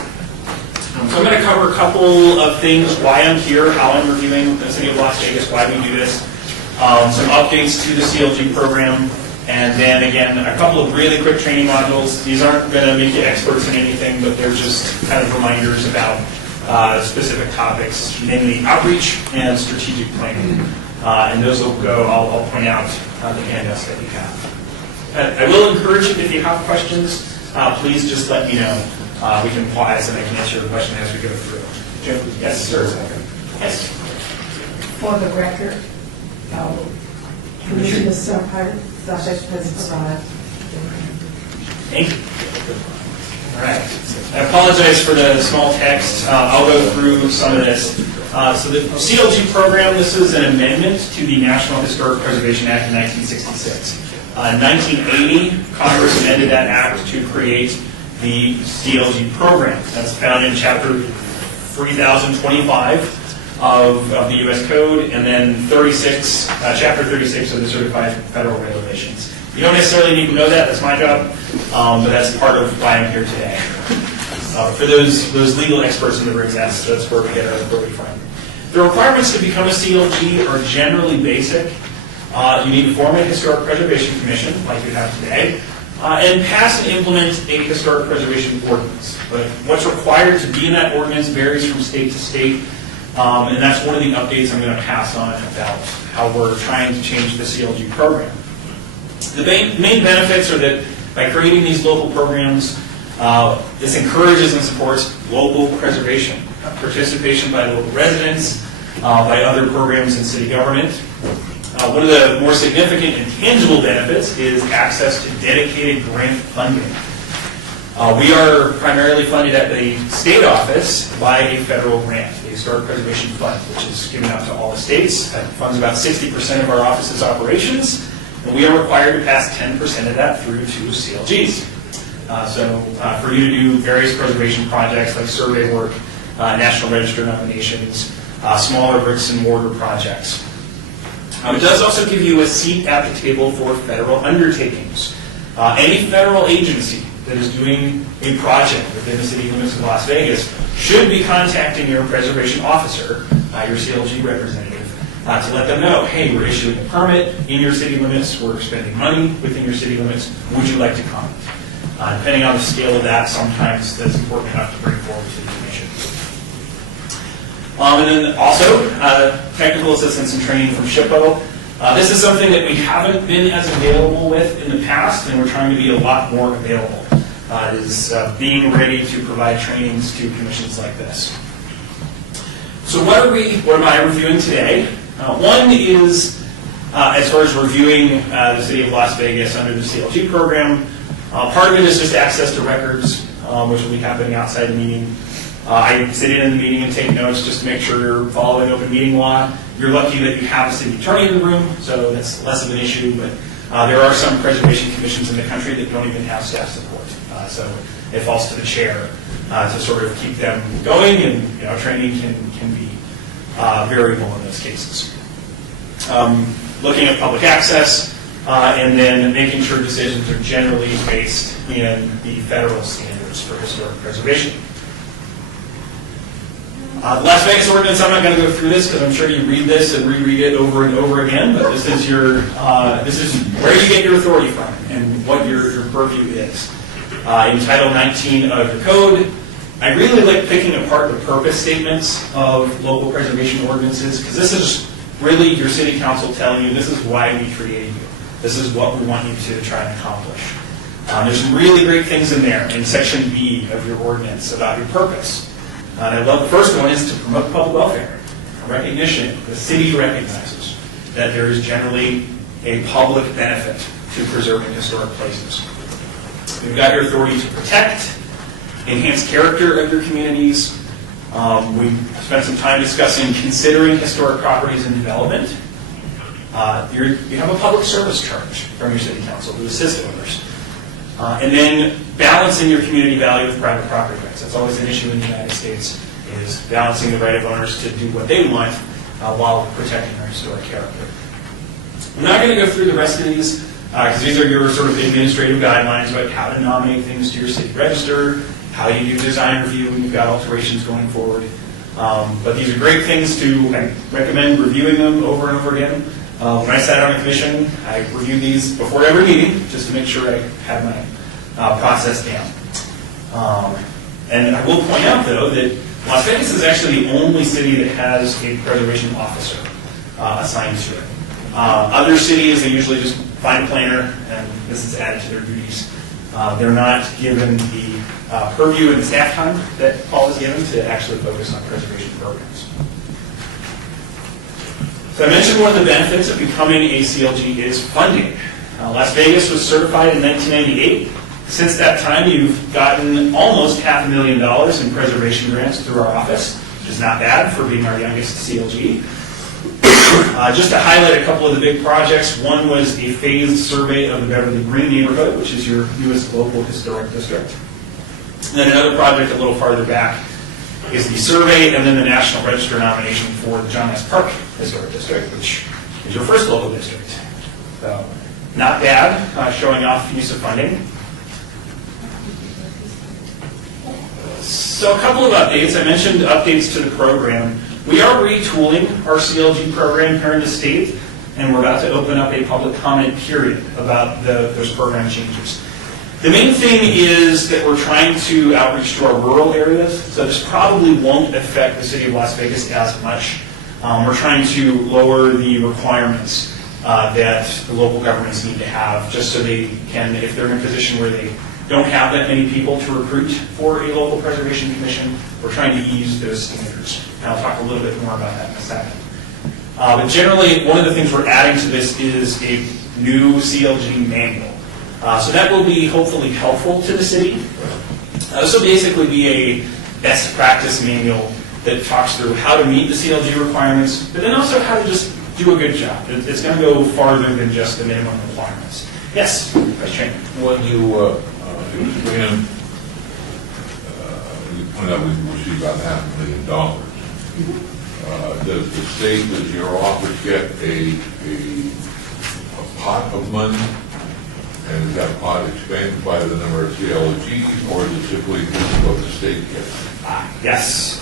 So I'm going to cover a couple of things, why I'm here, how I'm reviewing the City of Las Vegas, why we do this, some updates to the CLG program, and then again, a couple of really quick training modules. These aren't going to make you experts in anything, but they're just kind of reminders about specific topics, namely outreach and strategic planning. And those will go, I'll point out the handouts that you have. I will encourage you, if you have questions, please just let me know. We can pause and I can answer your question as we go through. Jim? Yes, sir. Yes. For the record, Commissioner Sarpite, Sasha President. Thank you. All right. I apologize for the small text. I'll go through some of this. So the CLG program, this is an amendment to the National Historic Preservation Act of 1966. In 1980, Congress amended that act to create the CLG program. That's found in Chapter 3025 of the U.S. Code, and then Chapter 36 of the Certified Federal Regulations. You don't necessarily need to know that, that's my job, but that's part of why I'm here today. For those legal experts in the room, that's where we get our authority from. The requirements to become a CLG are generally basic. You need to form a Historic Preservation Commission, like you have today, and pass and implement a Historic Preservation Ordinance. But what's required to be in that ordinance varies from state to state, and that's one of the updates I'm going to pass on about how we're trying to change the CLG program. The main benefits are that by creating these local programs, this encourages and supports local preservation, participation by local residents, by other programs in city government. One of the more significant and tangible benefits is access to dedicated grant funding. We are primarily funded at the state office by a federal grant, the Historic Preservation Fund, which is given out to all the states. That funds about 60% of our office's operations, and we are required to pass 10% of that through to CLGs. So for you to do various preservation projects like survey work, National Register nominations, smaller bricks and mortar projects. It does also give you a seat at the table for federal undertakings. Any federal agency that is doing a project within the city limits of Las Vegas should be contacting your preservation officer, your CLG representative, to let them know, hey, we're issuing a permit in your city limits, we're spending money within your city limits, would you like to comment? Depending on the scale of that, sometimes that's important enough to bring forward to the commission. And then also, technical assistance and training from SHPO. This is something that we haven't been as available with in the past, and we're trying to be a lot more available. Is being ready to provide trainings to commissions like this. So what am I reviewing today? One is, as far as reviewing the City of Las Vegas under the CLG program, part of it is just access to records, which will be happening outside the meeting. I sit in the meeting and take notes just to make sure you're following open meeting law. You're lucky that you have a city attorney in the room, so that's less of an issue, but there are some preservation commissions in the country that don't even have staff support. So it falls to the chair to sort of keep them going, and training can be variable in those cases. Looking at public access, and then making sure decisions are generally based in the federal standards for historic preservation. The Las Vegas Ordinance, I'm not going to go through this because I'm sure you read this and reread it over and over again, but this is where you get your authority from and what your purview is. In Title 19 of the code, I really like picking apart the purpose statements of local preservation ordinances, because this is really your city council telling you this is why we created you. This is what we want you to try and accomplish. There's some really great things in there in Section B of your ordinance about your purpose. And I love the first one is to promote public welfare. A recognition, the city recognizes that there is generally a public benefit to preserving historic places. You've got your authority to protect, enhance character of your communities. We spent some time discussing considering historic properties in development. You have a public service charge from your city council to assist owners. And then balancing your community value with private property rights. That's always an issue in the United States, is balancing the right of owners to do what they want while protecting our historic character. I'm not going to go through the rest of these. because these are your sort of administrative guidelines about how to nominate things to your city register, how you do design review when you've got alterations going forward. But these are great things I recommend reviewing them over and over again. When I sat on a commission, I reviewed these before every meeting just to make sure I had my process down. And I will point out, though, that Las Vegas is actually the only city that has a preservation officer assigned to it. Other cities, they usually just find a planner, and this is added to their duties. They're not given the purview and the staff time that Paul is given to actually focus on preservation programs. So I mentioned one of the benefits of becoming a CLG is funding. Las Vegas was certified in 1998. Since that time, you've gotten almost $500,000 in preservation grants through our office, which is not bad for being our youngest CLG. Just to highlight a couple of the big projects, one was a phased survey of the Beverly Green neighborhood, which is your newest local historic district. And then another project a little farther back is the survey and then the National Register nomination for the John S. Park Historic District, which is your first local district. So not bad, showing off use of funding. So a couple of updates. I mentioned updates to the program. We are retooling our CLG program here in the state, and we're about to open up a public comment period about those program changes. The main thing is that we're trying to outreach to our rural areas, so this probably won't affect the city of Las Vegas as much. We're trying to lower the requirements that the local governments need to have, just so they can, if they're in a position where they don't have that many people to recruit for a local preservation commission, we're trying to ease those standards. And I'll talk a little bit more about that in a second. But generally, one of the things we're adding to this is a new CLG manual. So that will be hopefully helpful to the city. This will basically be a best practice manual that talks through how to meet the CLG requirements, but then also how to just do a good job. It's going to go farther than just the minimum requirements. Yes, Vice Chairman. When you expand, you point out we received about $500,000. Does the state, does your office get a pot of money? And is that pot expanded by the number of CLGs, or is it simply what the state gets? Yes.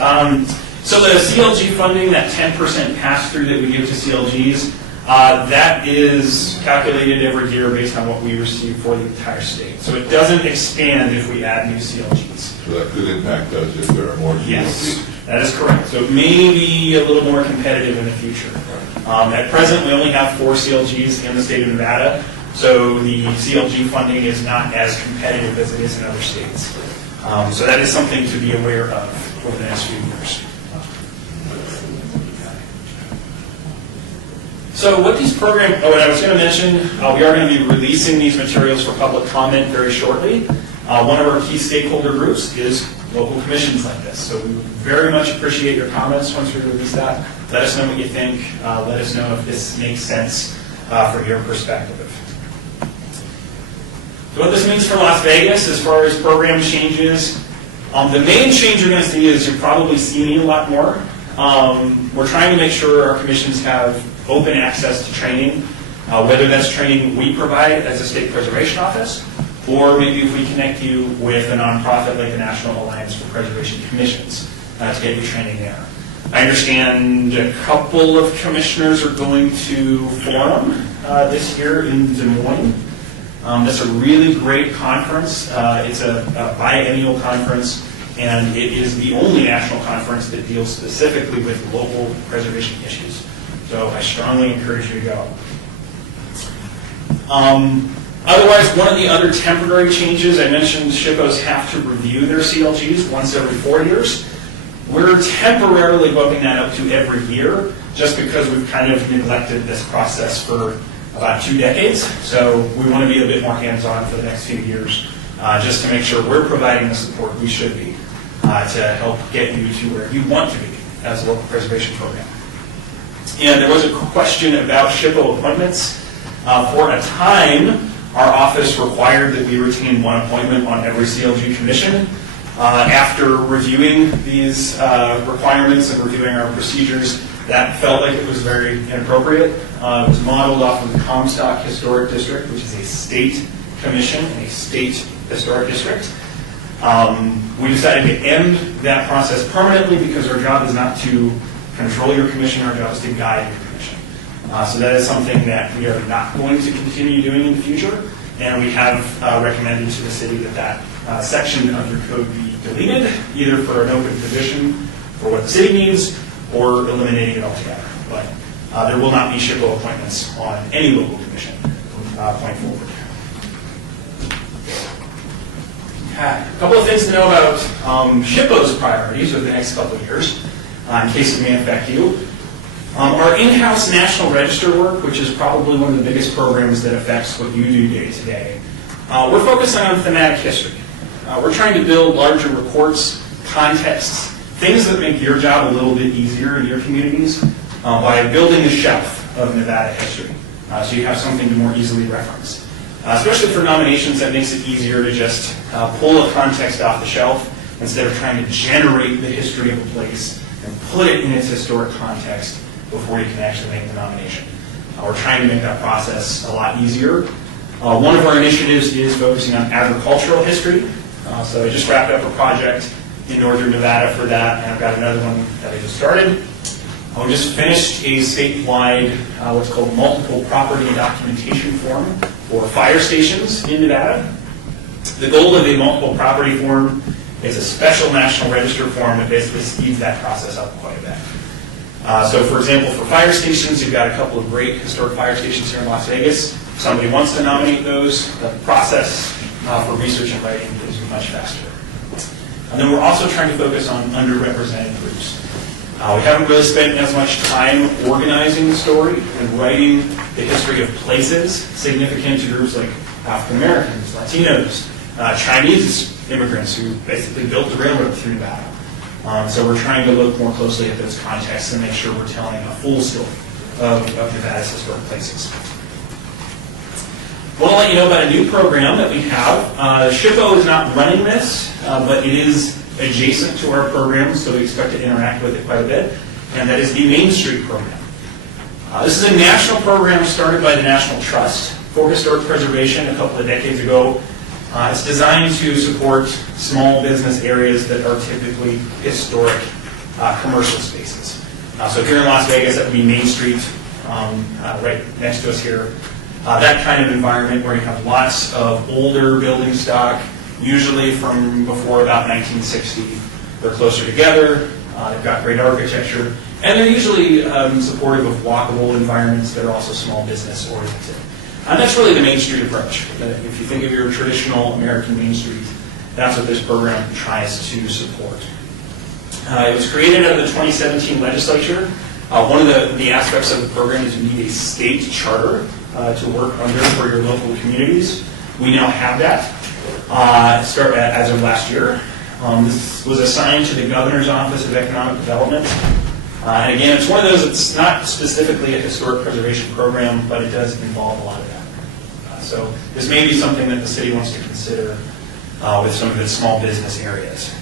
So the CLG funding, that 10% pass-through that we give to CLGs, that is calculated every year based on what we receive for the entire state. So it doesn't expand if we add new CLGs. So that could impact us if there are more CLGs? Yes, that is correct. So it may be a little more competitive in the future. At present, we only have 4 CLGs in the state of Nevada, so the CLG funding is not as competitive as it is in other states. So that is something to be aware of over the next few years. So what these programs, what I was going to mention, we are going to be releasing these materials for public comment very shortly. One of our key stakeholder groups is local commissions like this. So we would very much appreciate your comments once we release that. Let us know what you think. Let us know if this makes sense from your perspective. So what this means for Las Vegas as far as program changes, the main change you're going to see is you'll probably see me a lot more. We're trying to make sure our commissions have open access to training, whether that's training we provide as a state preservation office, or maybe if we connect you with a nonprofit like the National Alliance for Preservation Commissions to get you training there. I understand a couple of commissioners are going to Forum this year in Des Moines. That's a really great conference. It's a biennial conference, and it is the only national conference that deals specifically with local preservation issues. So I strongly encourage you to go. Otherwise, one of the other temporary changes, I mentioned SHPOs have to review their CLGs once every 4 years. We're temporarily bumping that up to every year, just because we've kind of neglected this process for about 2 decades. So we want to be a bit more hands-on for the next few years, just to make sure we're providing the support we should be to help get you to where you want to be as a local preservation program. And there was a question about SHPO appointments. For a time, our office required that we retain 1 appointment on every CLG commission. After reviewing these requirements and reviewing our procedures, That felt like it was very inappropriate. It was modeled off of the Comstock Historic District, which is a state commission, a state historic district. We decided to end that process permanently because our job is not to control your commission, our job is to guide your commission. So that is something that we are not going to continue doing in the future, and we have recommended to the city that section of your code be deleted, either for an open position for what the city needs, or eliminating it altogether. But there will not be SHPO appointments on any local commission going forward. Okay. A couple of things to know about SHPO's priorities over the next couple of years, in case it may affect you. Our in-house National Register work, which is probably one of the biggest programs that affects what you do day to day, we're focusing on thematic history. We're trying to build larger reports, contexts, things that make your job a little bit easier in your communities by building a shelf of Nevada history. So you have something to more easily reference. Especially for nominations, that makes it easier to just pull a context off the shelf instead of trying to generate the history of a place and put it in its historic context before you can actually make the nomination. We're trying to make that process a lot easier. One of our initiatives is focusing on agricultural history. So I just wrapped up a project in northern Nevada for that, and I've got another one that I just started. We just finished a statewide, what's called multiple property documentation form for fire stations in Nevada. The goal of a multiple property form is a special National Register form that basically speeds that process up quite a bit. So for example, for fire stations, you've got a couple of great historic fire stations here in Las Vegas. If somebody wants to nominate those, the process for research and writing is much faster. And then we're also trying to focus on underrepresented groups. We haven't really spent as much time organizing the story and writing the history of places significant to groups like African Americans, Latinos, Chinese immigrants who basically built the railroad through Nevada. So we're trying to look more closely at those contexts and make sure we're telling a full story of Nevada's historic places. I want to let you know about a new program that we have. SHPO is not running this, but it is adjacent to our program, so we expect to interact with it quite a bit, and that is the Main Street program. This is a national program started by the National Trust for Historic Preservation a couple of decades ago. It's designed to support small business areas that are typically historic commercial spaces. So here in Las Vegas, that would be Main Street, right next to us here. That kind of environment where you have lots of older building stock, usually from before about 1960. They're closer together, they've got great architecture, and they're usually supportive of walkable environments that are also small business oriented. And that's really the Main Street approach. If you think of your traditional American Main Street, that's what this program tries to support. It was created under the 2017 legislature. One of the aspects of the program is you need a state charter to work under for your local communities. We now have that. Start as of last year. This was assigned to the Governor's Office of Economic Development. And again, it's one of those, it's not specifically a historic preservation program, but it does involve a lot of that. So this may be something that the city wants to consider with some of its small business areas.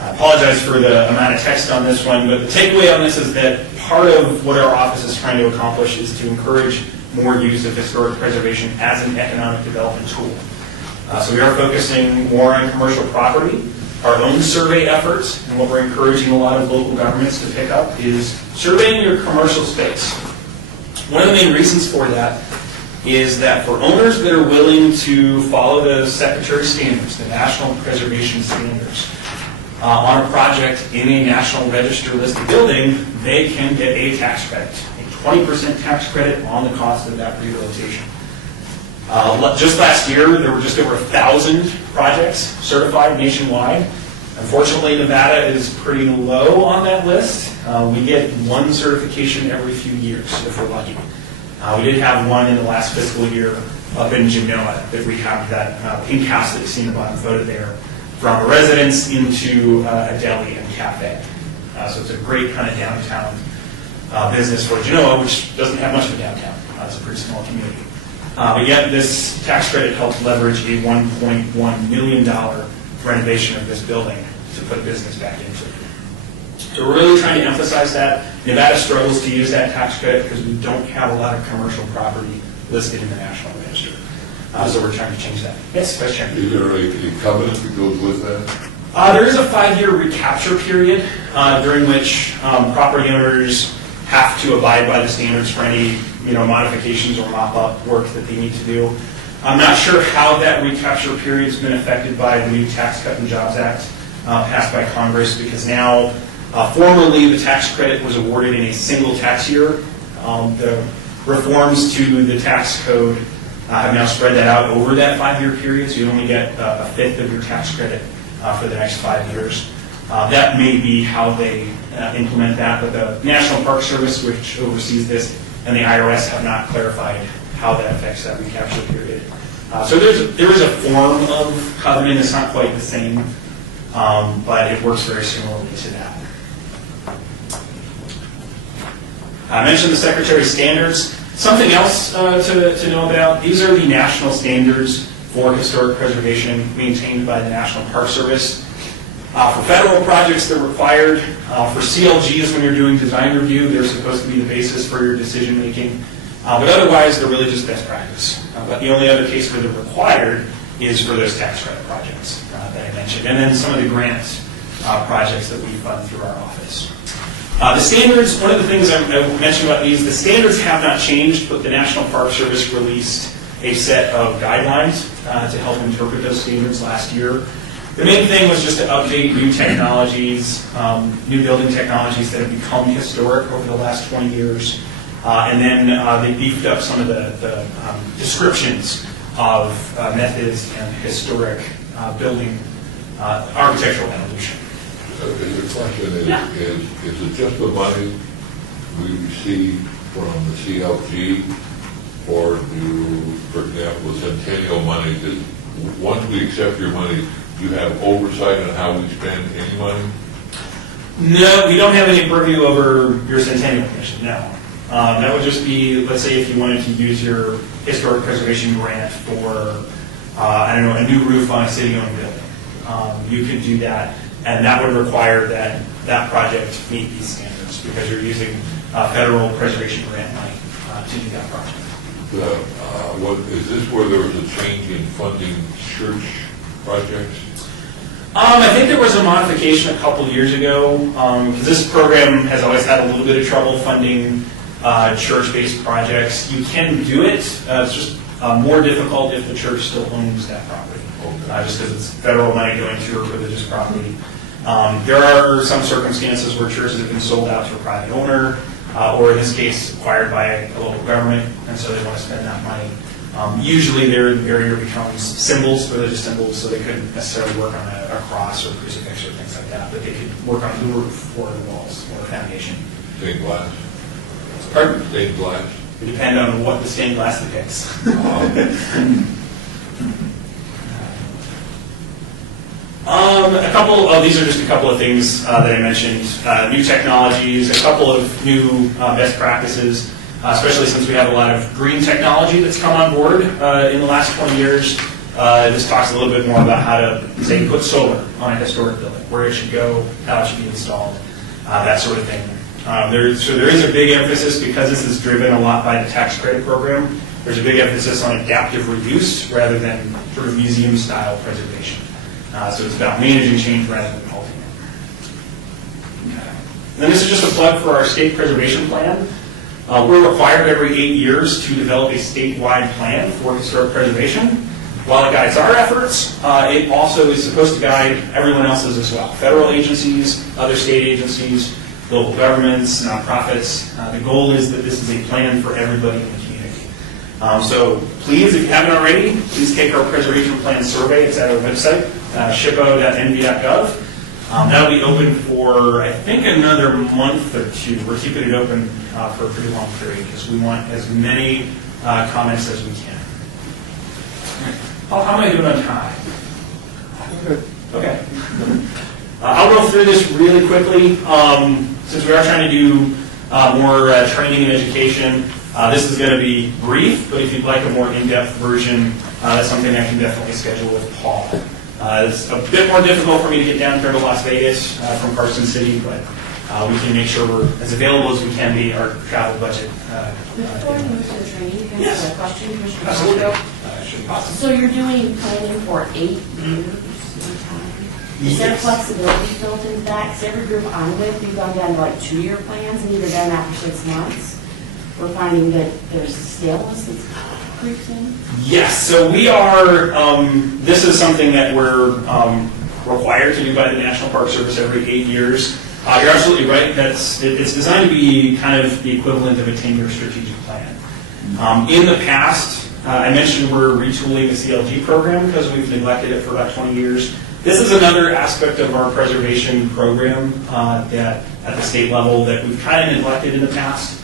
I apologize for the amount of text on this one, but the takeaway on this is that part of what our office is trying to accomplish is to encourage more use of historic preservation as an economic development tool. So we are focusing more on commercial property. Our own survey efforts, and what we're encouraging a lot of local governments to pick up, is surveying your commercial space. One of the main reasons for that is that for owners that are willing to follow the Secretary standards, the National Preservation Standards, on a project in a National Register listed building, they can get a tax credit, a 20% tax credit on the cost of that rehabilitation. Just last year, there were just over 1,000 projects certified nationwide. Unfortunately, Nevada is pretty low on that list. We get one certification every few years, if we're lucky. We did have one in the last fiscal year up in Genoa that rehabbed that pink house that you see in the bottom photo there, from a residence into a deli and cafe. So it's a great kind of downtown business for Genoa, which doesn't have much of a downtown. It's a pretty small community. But yet this tax credit helped leverage a $1.1 million renovation of this building to put business back into it. So we're really trying to emphasize that. Nevada struggles to use that tax credit because we don't have a lot of commercial property listed in the National Register. So we're trying to change that. Yes, Vice Chairman. Is there a covenant that goes with that? There is a 5-year recapture period during which property owners have to abide by the standards for any modifications or mop-up work that they need to do. I'm not sure how that recapture period has been affected by the new Tax Cut and Jobs Act passed by Congress, because now, formerly the tax credit was awarded in a single tax year. The reforms to the tax code have now spread that out over that 5-year period, so you only get a fifth of your tax credit for the next 5 years. That may be how they implement that, but the National Park Service, which oversees this, and the IRS have not clarified how that affects that recapture period. So there is a form of covenant. It's not quite the same, but it works very similarly to that. I mentioned the Secretary's standards. Something else to know about, these are the national standards for historic preservation maintained by the National Park Service. For federal projects, they're required. For CLGs, when you're doing design review, they're supposed to be the basis for your decision making. But otherwise, they're really just best practice. But the only other case where they're required is for those tax credit projects that I mentioned, and then some of the grant projects that we fund through our office. The standards, one of the things I mentioned about these, the standards have not changed, but the National Park Service released a set of guidelines to help interpret those standards last year. The main thing was just to update new technologies, new building technologies that have become historic over the last 20 years. And then they beefed up some of the descriptions of methods and historic building architectural evolution. The question is it just the money we receive from the CLG, or do, for example, the Centennial money, once we accept your money, do you have oversight on how we spend any money? No, we don't have any purview over your Centennial Commission, no. That would just be, let's say, if you wanted to use your historic preservation grant for, a new roof on a city-owned building. You could do that, and that would require that that project meet these standards, because you're using federal preservation grant money to do that project. Is this where there was a change in funding church projects? I think there was a modification a couple years ago, because this program has always had a little bit of trouble funding church-based projects. You can do it, it's just more difficult if the church still owns that property, just because it's federal money going to a religious property. There are some circumstances where churches have been sold out to a private owner, or in this case, acquired by a local government, and so they want to spend that money. Usually their barrier becomes symbols, religious symbols, so they couldn't necessarily work on a cross or a crucifix or things like that, but they could work on the roof or the walls or the foundation. Stained glass? Pardon? Stained glass? It depends on what the stained glass depicts. These are just a couple of things that I mentioned. New technologies, a couple of new best practices, especially since we have a lot of green technology that's come on board in the last 20 years. This talks a little bit more about how to, say, put solar on a historic building, where it should go, how it should be installed, that sort of thing. There is a big emphasis, because this is driven a lot by the tax credit program. There's a big emphasis on adaptive reuse rather than sort of museum-style preservation. So it's about managing change rather than halting it. Okay. And then this is just a plug for our state preservation plan. We're required every 8 years to develop a statewide plan for historic preservation. While it guides our efforts, it also is supposed to guide everyone else's as well. Federal agencies, other state agencies, local governments, nonprofits. The goal is that this is a plan for everybody in the community. So please, if you haven't already, please take our preservation plan survey. It's at our website, shippo.nv.gov. That'll be open for, I think, another month or two. We're keeping it open for a pretty long period, because we want as many comments as we can. How am I doing on time? Okay. I'll go through this really quickly. Since we are trying to do more training and education, this is going to be brief, but if you'd like a more in-depth version, that's something I can definitely schedule with Paul. It's a bit more difficult for me to get down here to Las Vegas from Carson City, but we can make sure we're as available as we can be, our travel budget. Before we move to the training, can I ask a question, Commissioner? Absolutely. Bosco? Should be possible. So you're doing planning for 8 years at a time? Is there Yes. flexibility built into that? Because every group I'm with, we've gone down to like 2-year plans, and either done after 6 months. We're finding that there's staleness that creeps in. Yes, so we are, this is something that we're required to do by the National Park Service every 8 years. You're absolutely right, it's designed to be kind of the equivalent of a 10-year strategic plan. In the past, I mentioned we're retooling the CLG program because we've neglected it for about 20 years. This is another aspect of our preservation program that at the state level that we've kind of neglected in the past.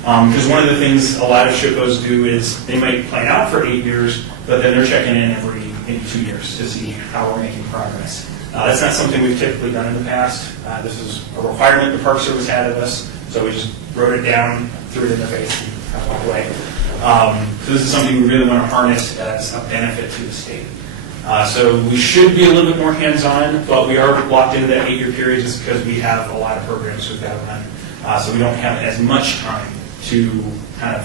Because one of the things a lot of SHPOs do is they might plan out for 8 years, but then they're checking in every 2 years to see how we're making progress. That's not something we've typically done in the past. This is a requirement the Park Service had of us, so we just wrote it down, threw it in their face, and kind of walked away. So this is something we really want to harness as a benefit to the state. So we should be a little bit more hands-on, but we are locked into that 8-year period just because we have a lot of programs we've got to run. So we don't have as much time to kind of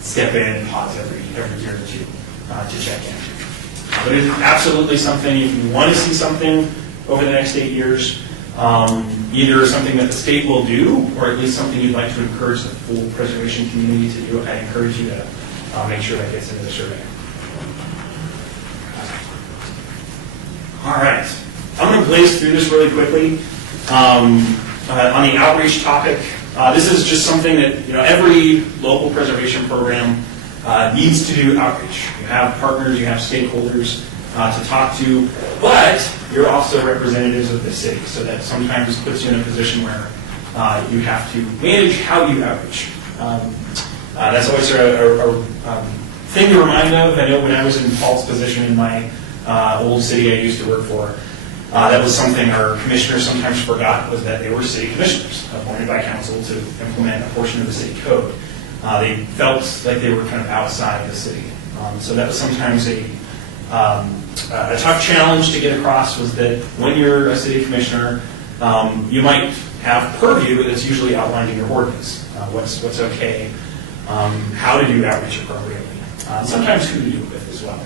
step in and pause every year or two to check in. But it's absolutely something, if you want to see something over the next 8 years, either something that the state will do, or at least something you'd like to encourage the full preservation community to do, I encourage you to make sure that gets into the survey. All right, I'm going to blaze through this really quickly. On the outreach topic, this is just something that every local preservation program needs to do outreach. You have partners, you have stakeholders to talk to, but you're also representatives of the city, so that sometimes puts you in a position where you have to manage how you outreach. That's always a thing to remind of. I know when I was in Paul's position in my old city I used to work for, that was something our commissioners sometimes forgot, was that they were city commissioners appointed by council to implement a portion of the city code. They felt like they were kind of outside the city. So that was sometimes a tough challenge to get across, was that when you're a city commissioner, you might have purview that's usually outlined in your ordinance. What's okay, how to do outreach appropriately, sometimes who to do it with as well.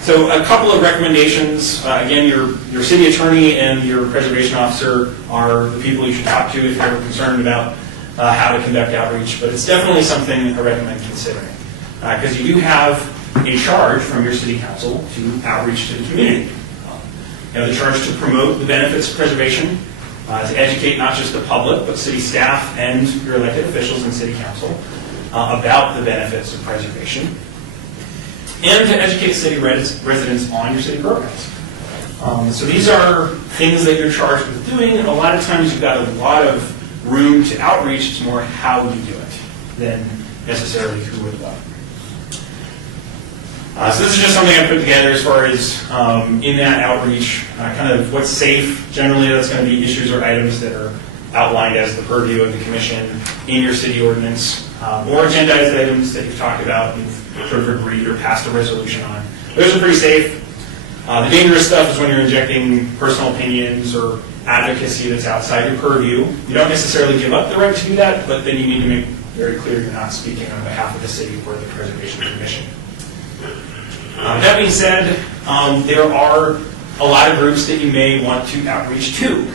So a couple of recommendations. Again, your city attorney and your preservation officer are the people you should talk to if you're concerned about how to conduct outreach, but it's definitely something I recommend considering. Because you do have a charge from your city council to outreach to the community. You have the charge to promote the benefits of preservation, to educate not just the public, but city staff and your elected officials and city council about the benefits of preservation, and to educate city residents on your city programs. So these are things that you're charged with doing, and a lot of times you've got a lot of room to outreach. It's more how you do it than necessarily who or what. So this is just something I put together as far as in that outreach, kind of what's safe. Generally, that's going to be issues or items that are outlined as the purview of the commission in your city ordinance, or agendized items that you've talked about and you've sort of agreed or passed a resolution on. Those are pretty safe. The dangerous stuff is when you're injecting personal opinions or advocacy that's outside your purview. You don't necessarily give up the right to do that, but then you need to make very clear you're not speaking on behalf of the city or the Preservation Commission. That being said, there are a lot of groups that you may want to outreach to,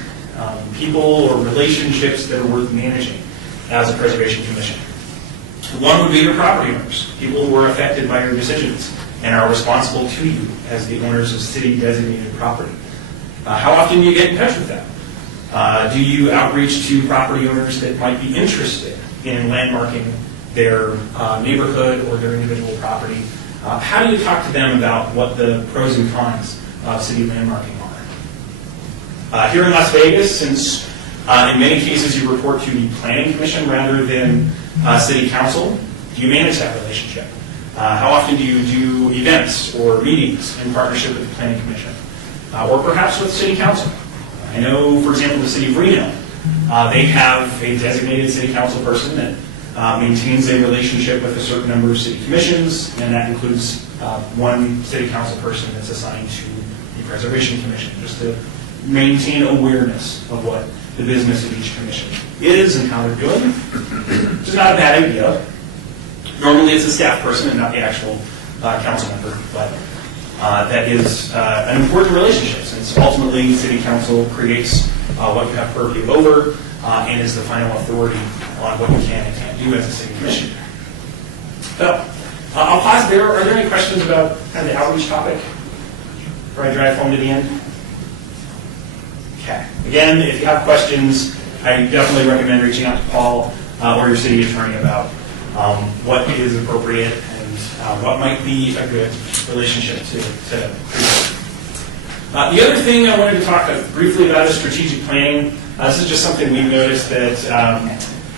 people or relationships that are worth managing as a Preservation Commission. One would be your property owners, people who are affected by your decisions and are responsible to you as the owners of city-designated property. How often do you get in touch with them? Do you outreach to property owners that might be interested in landmarking their neighborhood or their individual property? How do you talk to them about what the pros and cons of city landmarking are? Here in Las Vegas, since in many cases you report to the Planning Commission rather than City Council, do you manage that relationship? How often do you do events or meetings in partnership with the Planning Commission? Or perhaps with City Council? I know, for example, the City of Reno, they have a designated City Council person that maintains a relationship with a certain number of city commissions, and that includes one City Council person that's assigned to the Preservation Commission, just to maintain awareness of what the business of each commission is and how they're doing, which is not a bad idea. Normally, it's a staff person and not the actual council member, but that is an important relationship, since ultimately city council creates what you have purview over and is the final authority on what you can and can't do as a city commissioner. So, I'll pause there. Are there any questions about kind of the outreach topic before I drive home to the end? Okay. Again, if you have questions, I definitely recommend reaching out to Paul or your city attorney about what is appropriate and what might be a good relationship to create. The other thing I wanted to talk briefly about is strategic planning. This is just something we've noticed that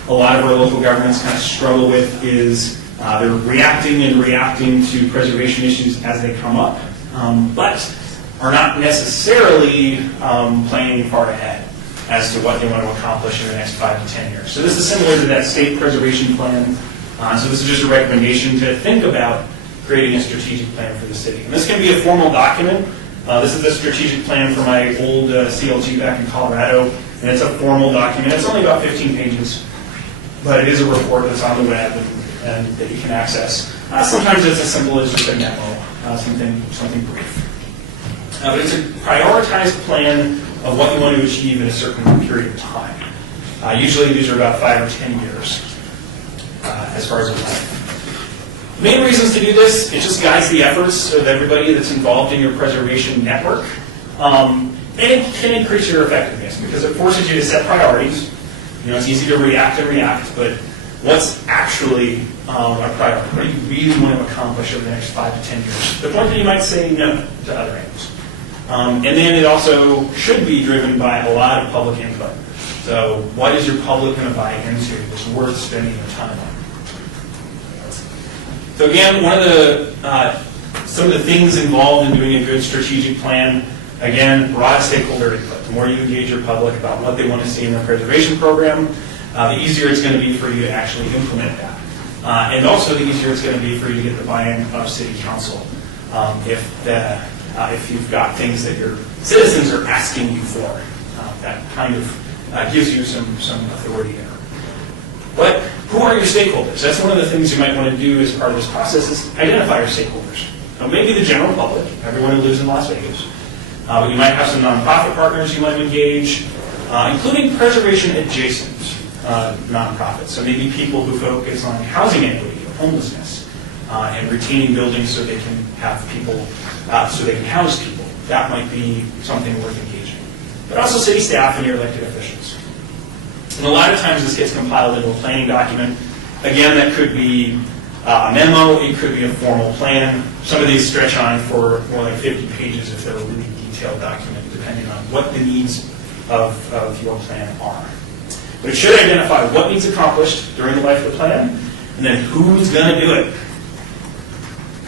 a lot of our local governments kind of struggle with is they're reacting to preservation issues as they come up, but are not necessarily planning far ahead as to what they want to accomplish in the next 5 to 10 years. So this is similar to that state preservation plan. So this is just a recommendation to think about creating a strategic plan for the city. And this can be a formal document. This is a strategic plan for my old CLG back in Colorado, and it's a formal document. It's only about 15 pages, but it is a report that's on the web and that you can access. Sometimes it's as simple as just a memo, something brief. But it's a prioritized plan of what you want to achieve in a certain period of time. Usually these are about 5 or 10 years as far as the plan. The main reasons to do this, it just guides the efforts of everybody that's involved in your preservation network. And it can increase your effectiveness because it forces you to set priorities. You know, it's easy to react, but what's actually a priority? What do you really want to accomplish over the next 5 to 10 years? The point that you might say no to other aims. And then it also should be driven by a lot of public input. So what is your public going to buy into that's worth spending your time on? So again, one of the some of the things involved in doing a good strategic plan, again, broad stakeholder input. The more you engage your public about what they want to see in their preservation program, the easier it's going to be for you to actually implement that. And also the easier it's going to be for you to get the buy-in of city council if you've got things that your citizens are asking you for. That kind of gives you some authority there. But who are your stakeholders? That's one of the things you might want to do as part of this process is identify your stakeholders. Now, maybe the general public, everyone who lives in Las Vegas. But you might have some nonprofit partners you might engage, including preservation-adjacent nonprofits. So maybe people who focus on housing equity or homelessness and retaining buildings so they can have people, so they can house people. That might be something worth engaging. But also city staff and your elected officials. And a lot of times this gets compiled into a planning document. Again, that could be a memo, it could be a formal plan. Some of these stretch on for more than 50 pages if they're a really detailed document, depending on what the needs of your plan are. But it should identify what needs accomplished during the life of the plan, and then who's going to do it.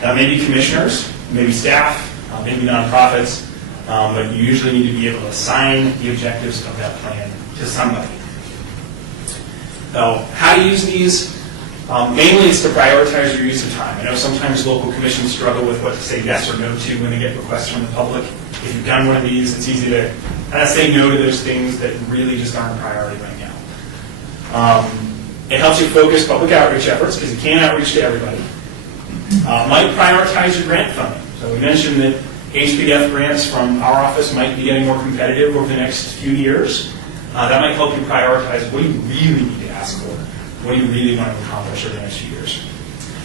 Maybe commissioners, maybe staff, maybe nonprofits, but you usually need to be able to assign the objectives of that plan to somebody. So how to use these? Mainly it's to prioritize your use of time. I know sometimes local commissions struggle with what to say yes or no to when they get requests from the public. If you've done one of these, it's easy to kind of say no to those things that really just aren't a priority right now. It helps you focus public outreach efforts because you can't outreach to everybody. Might prioritize your grant funding. So we mentioned that HPF grants from our office might be getting more competitive over the next few years. That might help you prioritize what you really need to ask for, what you really want to accomplish over the next few years.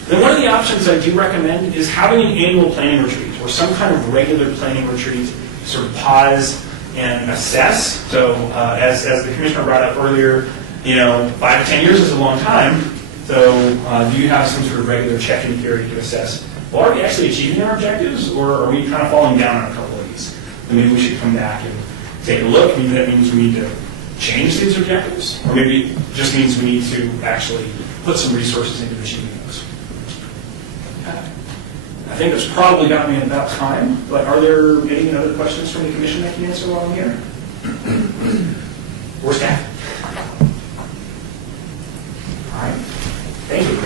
Then one of the options I do recommend is having an annual planning retreat or some kind of regular planning retreat, sort of pause and assess. So as the commissioner brought up earlier, 5 to 10 years is a long time. So do you have some sort of regular check-in period to assess, well, are we actually achieving our objectives or are we kind of falling down on a couple of these? And maybe we should come back and take a look. Maybe that means we need to change these objectives, or maybe it just means we need to actually put some resources into achieving those. I think that's probably got me about time, but are there any other questions from the commission that can answer while I'm here? Or staff? All right. Thank you.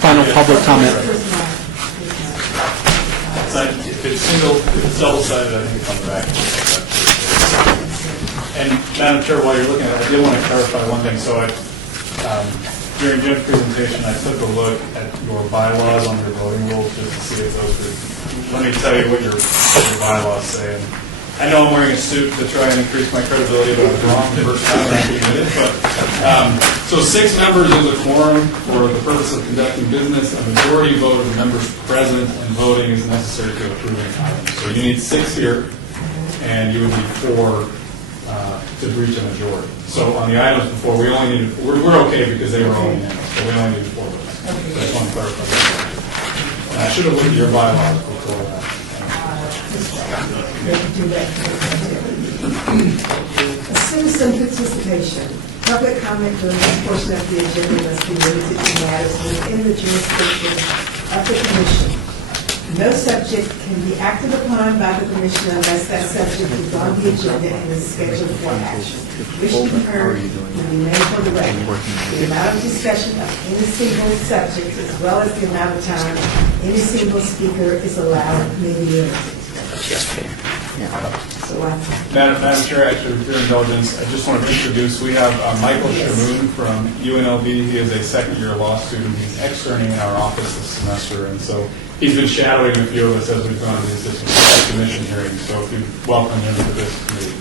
Final public comment. If it's single, if it's double-sided, I think it's on the back. And Madam Chair, while you're looking at it, I did want to clarify one thing. So during Jim's presentation, I took a look at your bylaws on your voting rules just to see if those were, let me tell you what your bylaws say. And I know I'm wearing a suit to try and increase my credibility, but I was wrong the first time I admit it. So 6 members is a quorum for the purpose of conducting business. A majority vote of the members present and voting is necessary to approve an item. So you need 6 here, and you would need 4 to reach a majority. So on the items before, we only needed, we're okay because they were all unanimous, so we only needed 4 votes. So I just want to clarify that. And I should have looked at your bylaws before that. Citizen participation. Public comment during this portion of the agenda must be limited to matters within the jurisdiction of the commission. No subject can be acted upon by the commission unless that subject is on the agenda and is scheduled for action. Wish to be heard will be made for the record. The amount of discussion of any single subject, as well as the amount of time any single speaker is allowed, may be limited. So Madam Chair, actually, with your indulgence, I just want to introduce, we have Michael Shamoon from UNLV. He is a second-year law student. He's externing in our office this semester, and so he's been shadowing a few of us as we've gone to these commission hearings. So if you welcome him to this committee.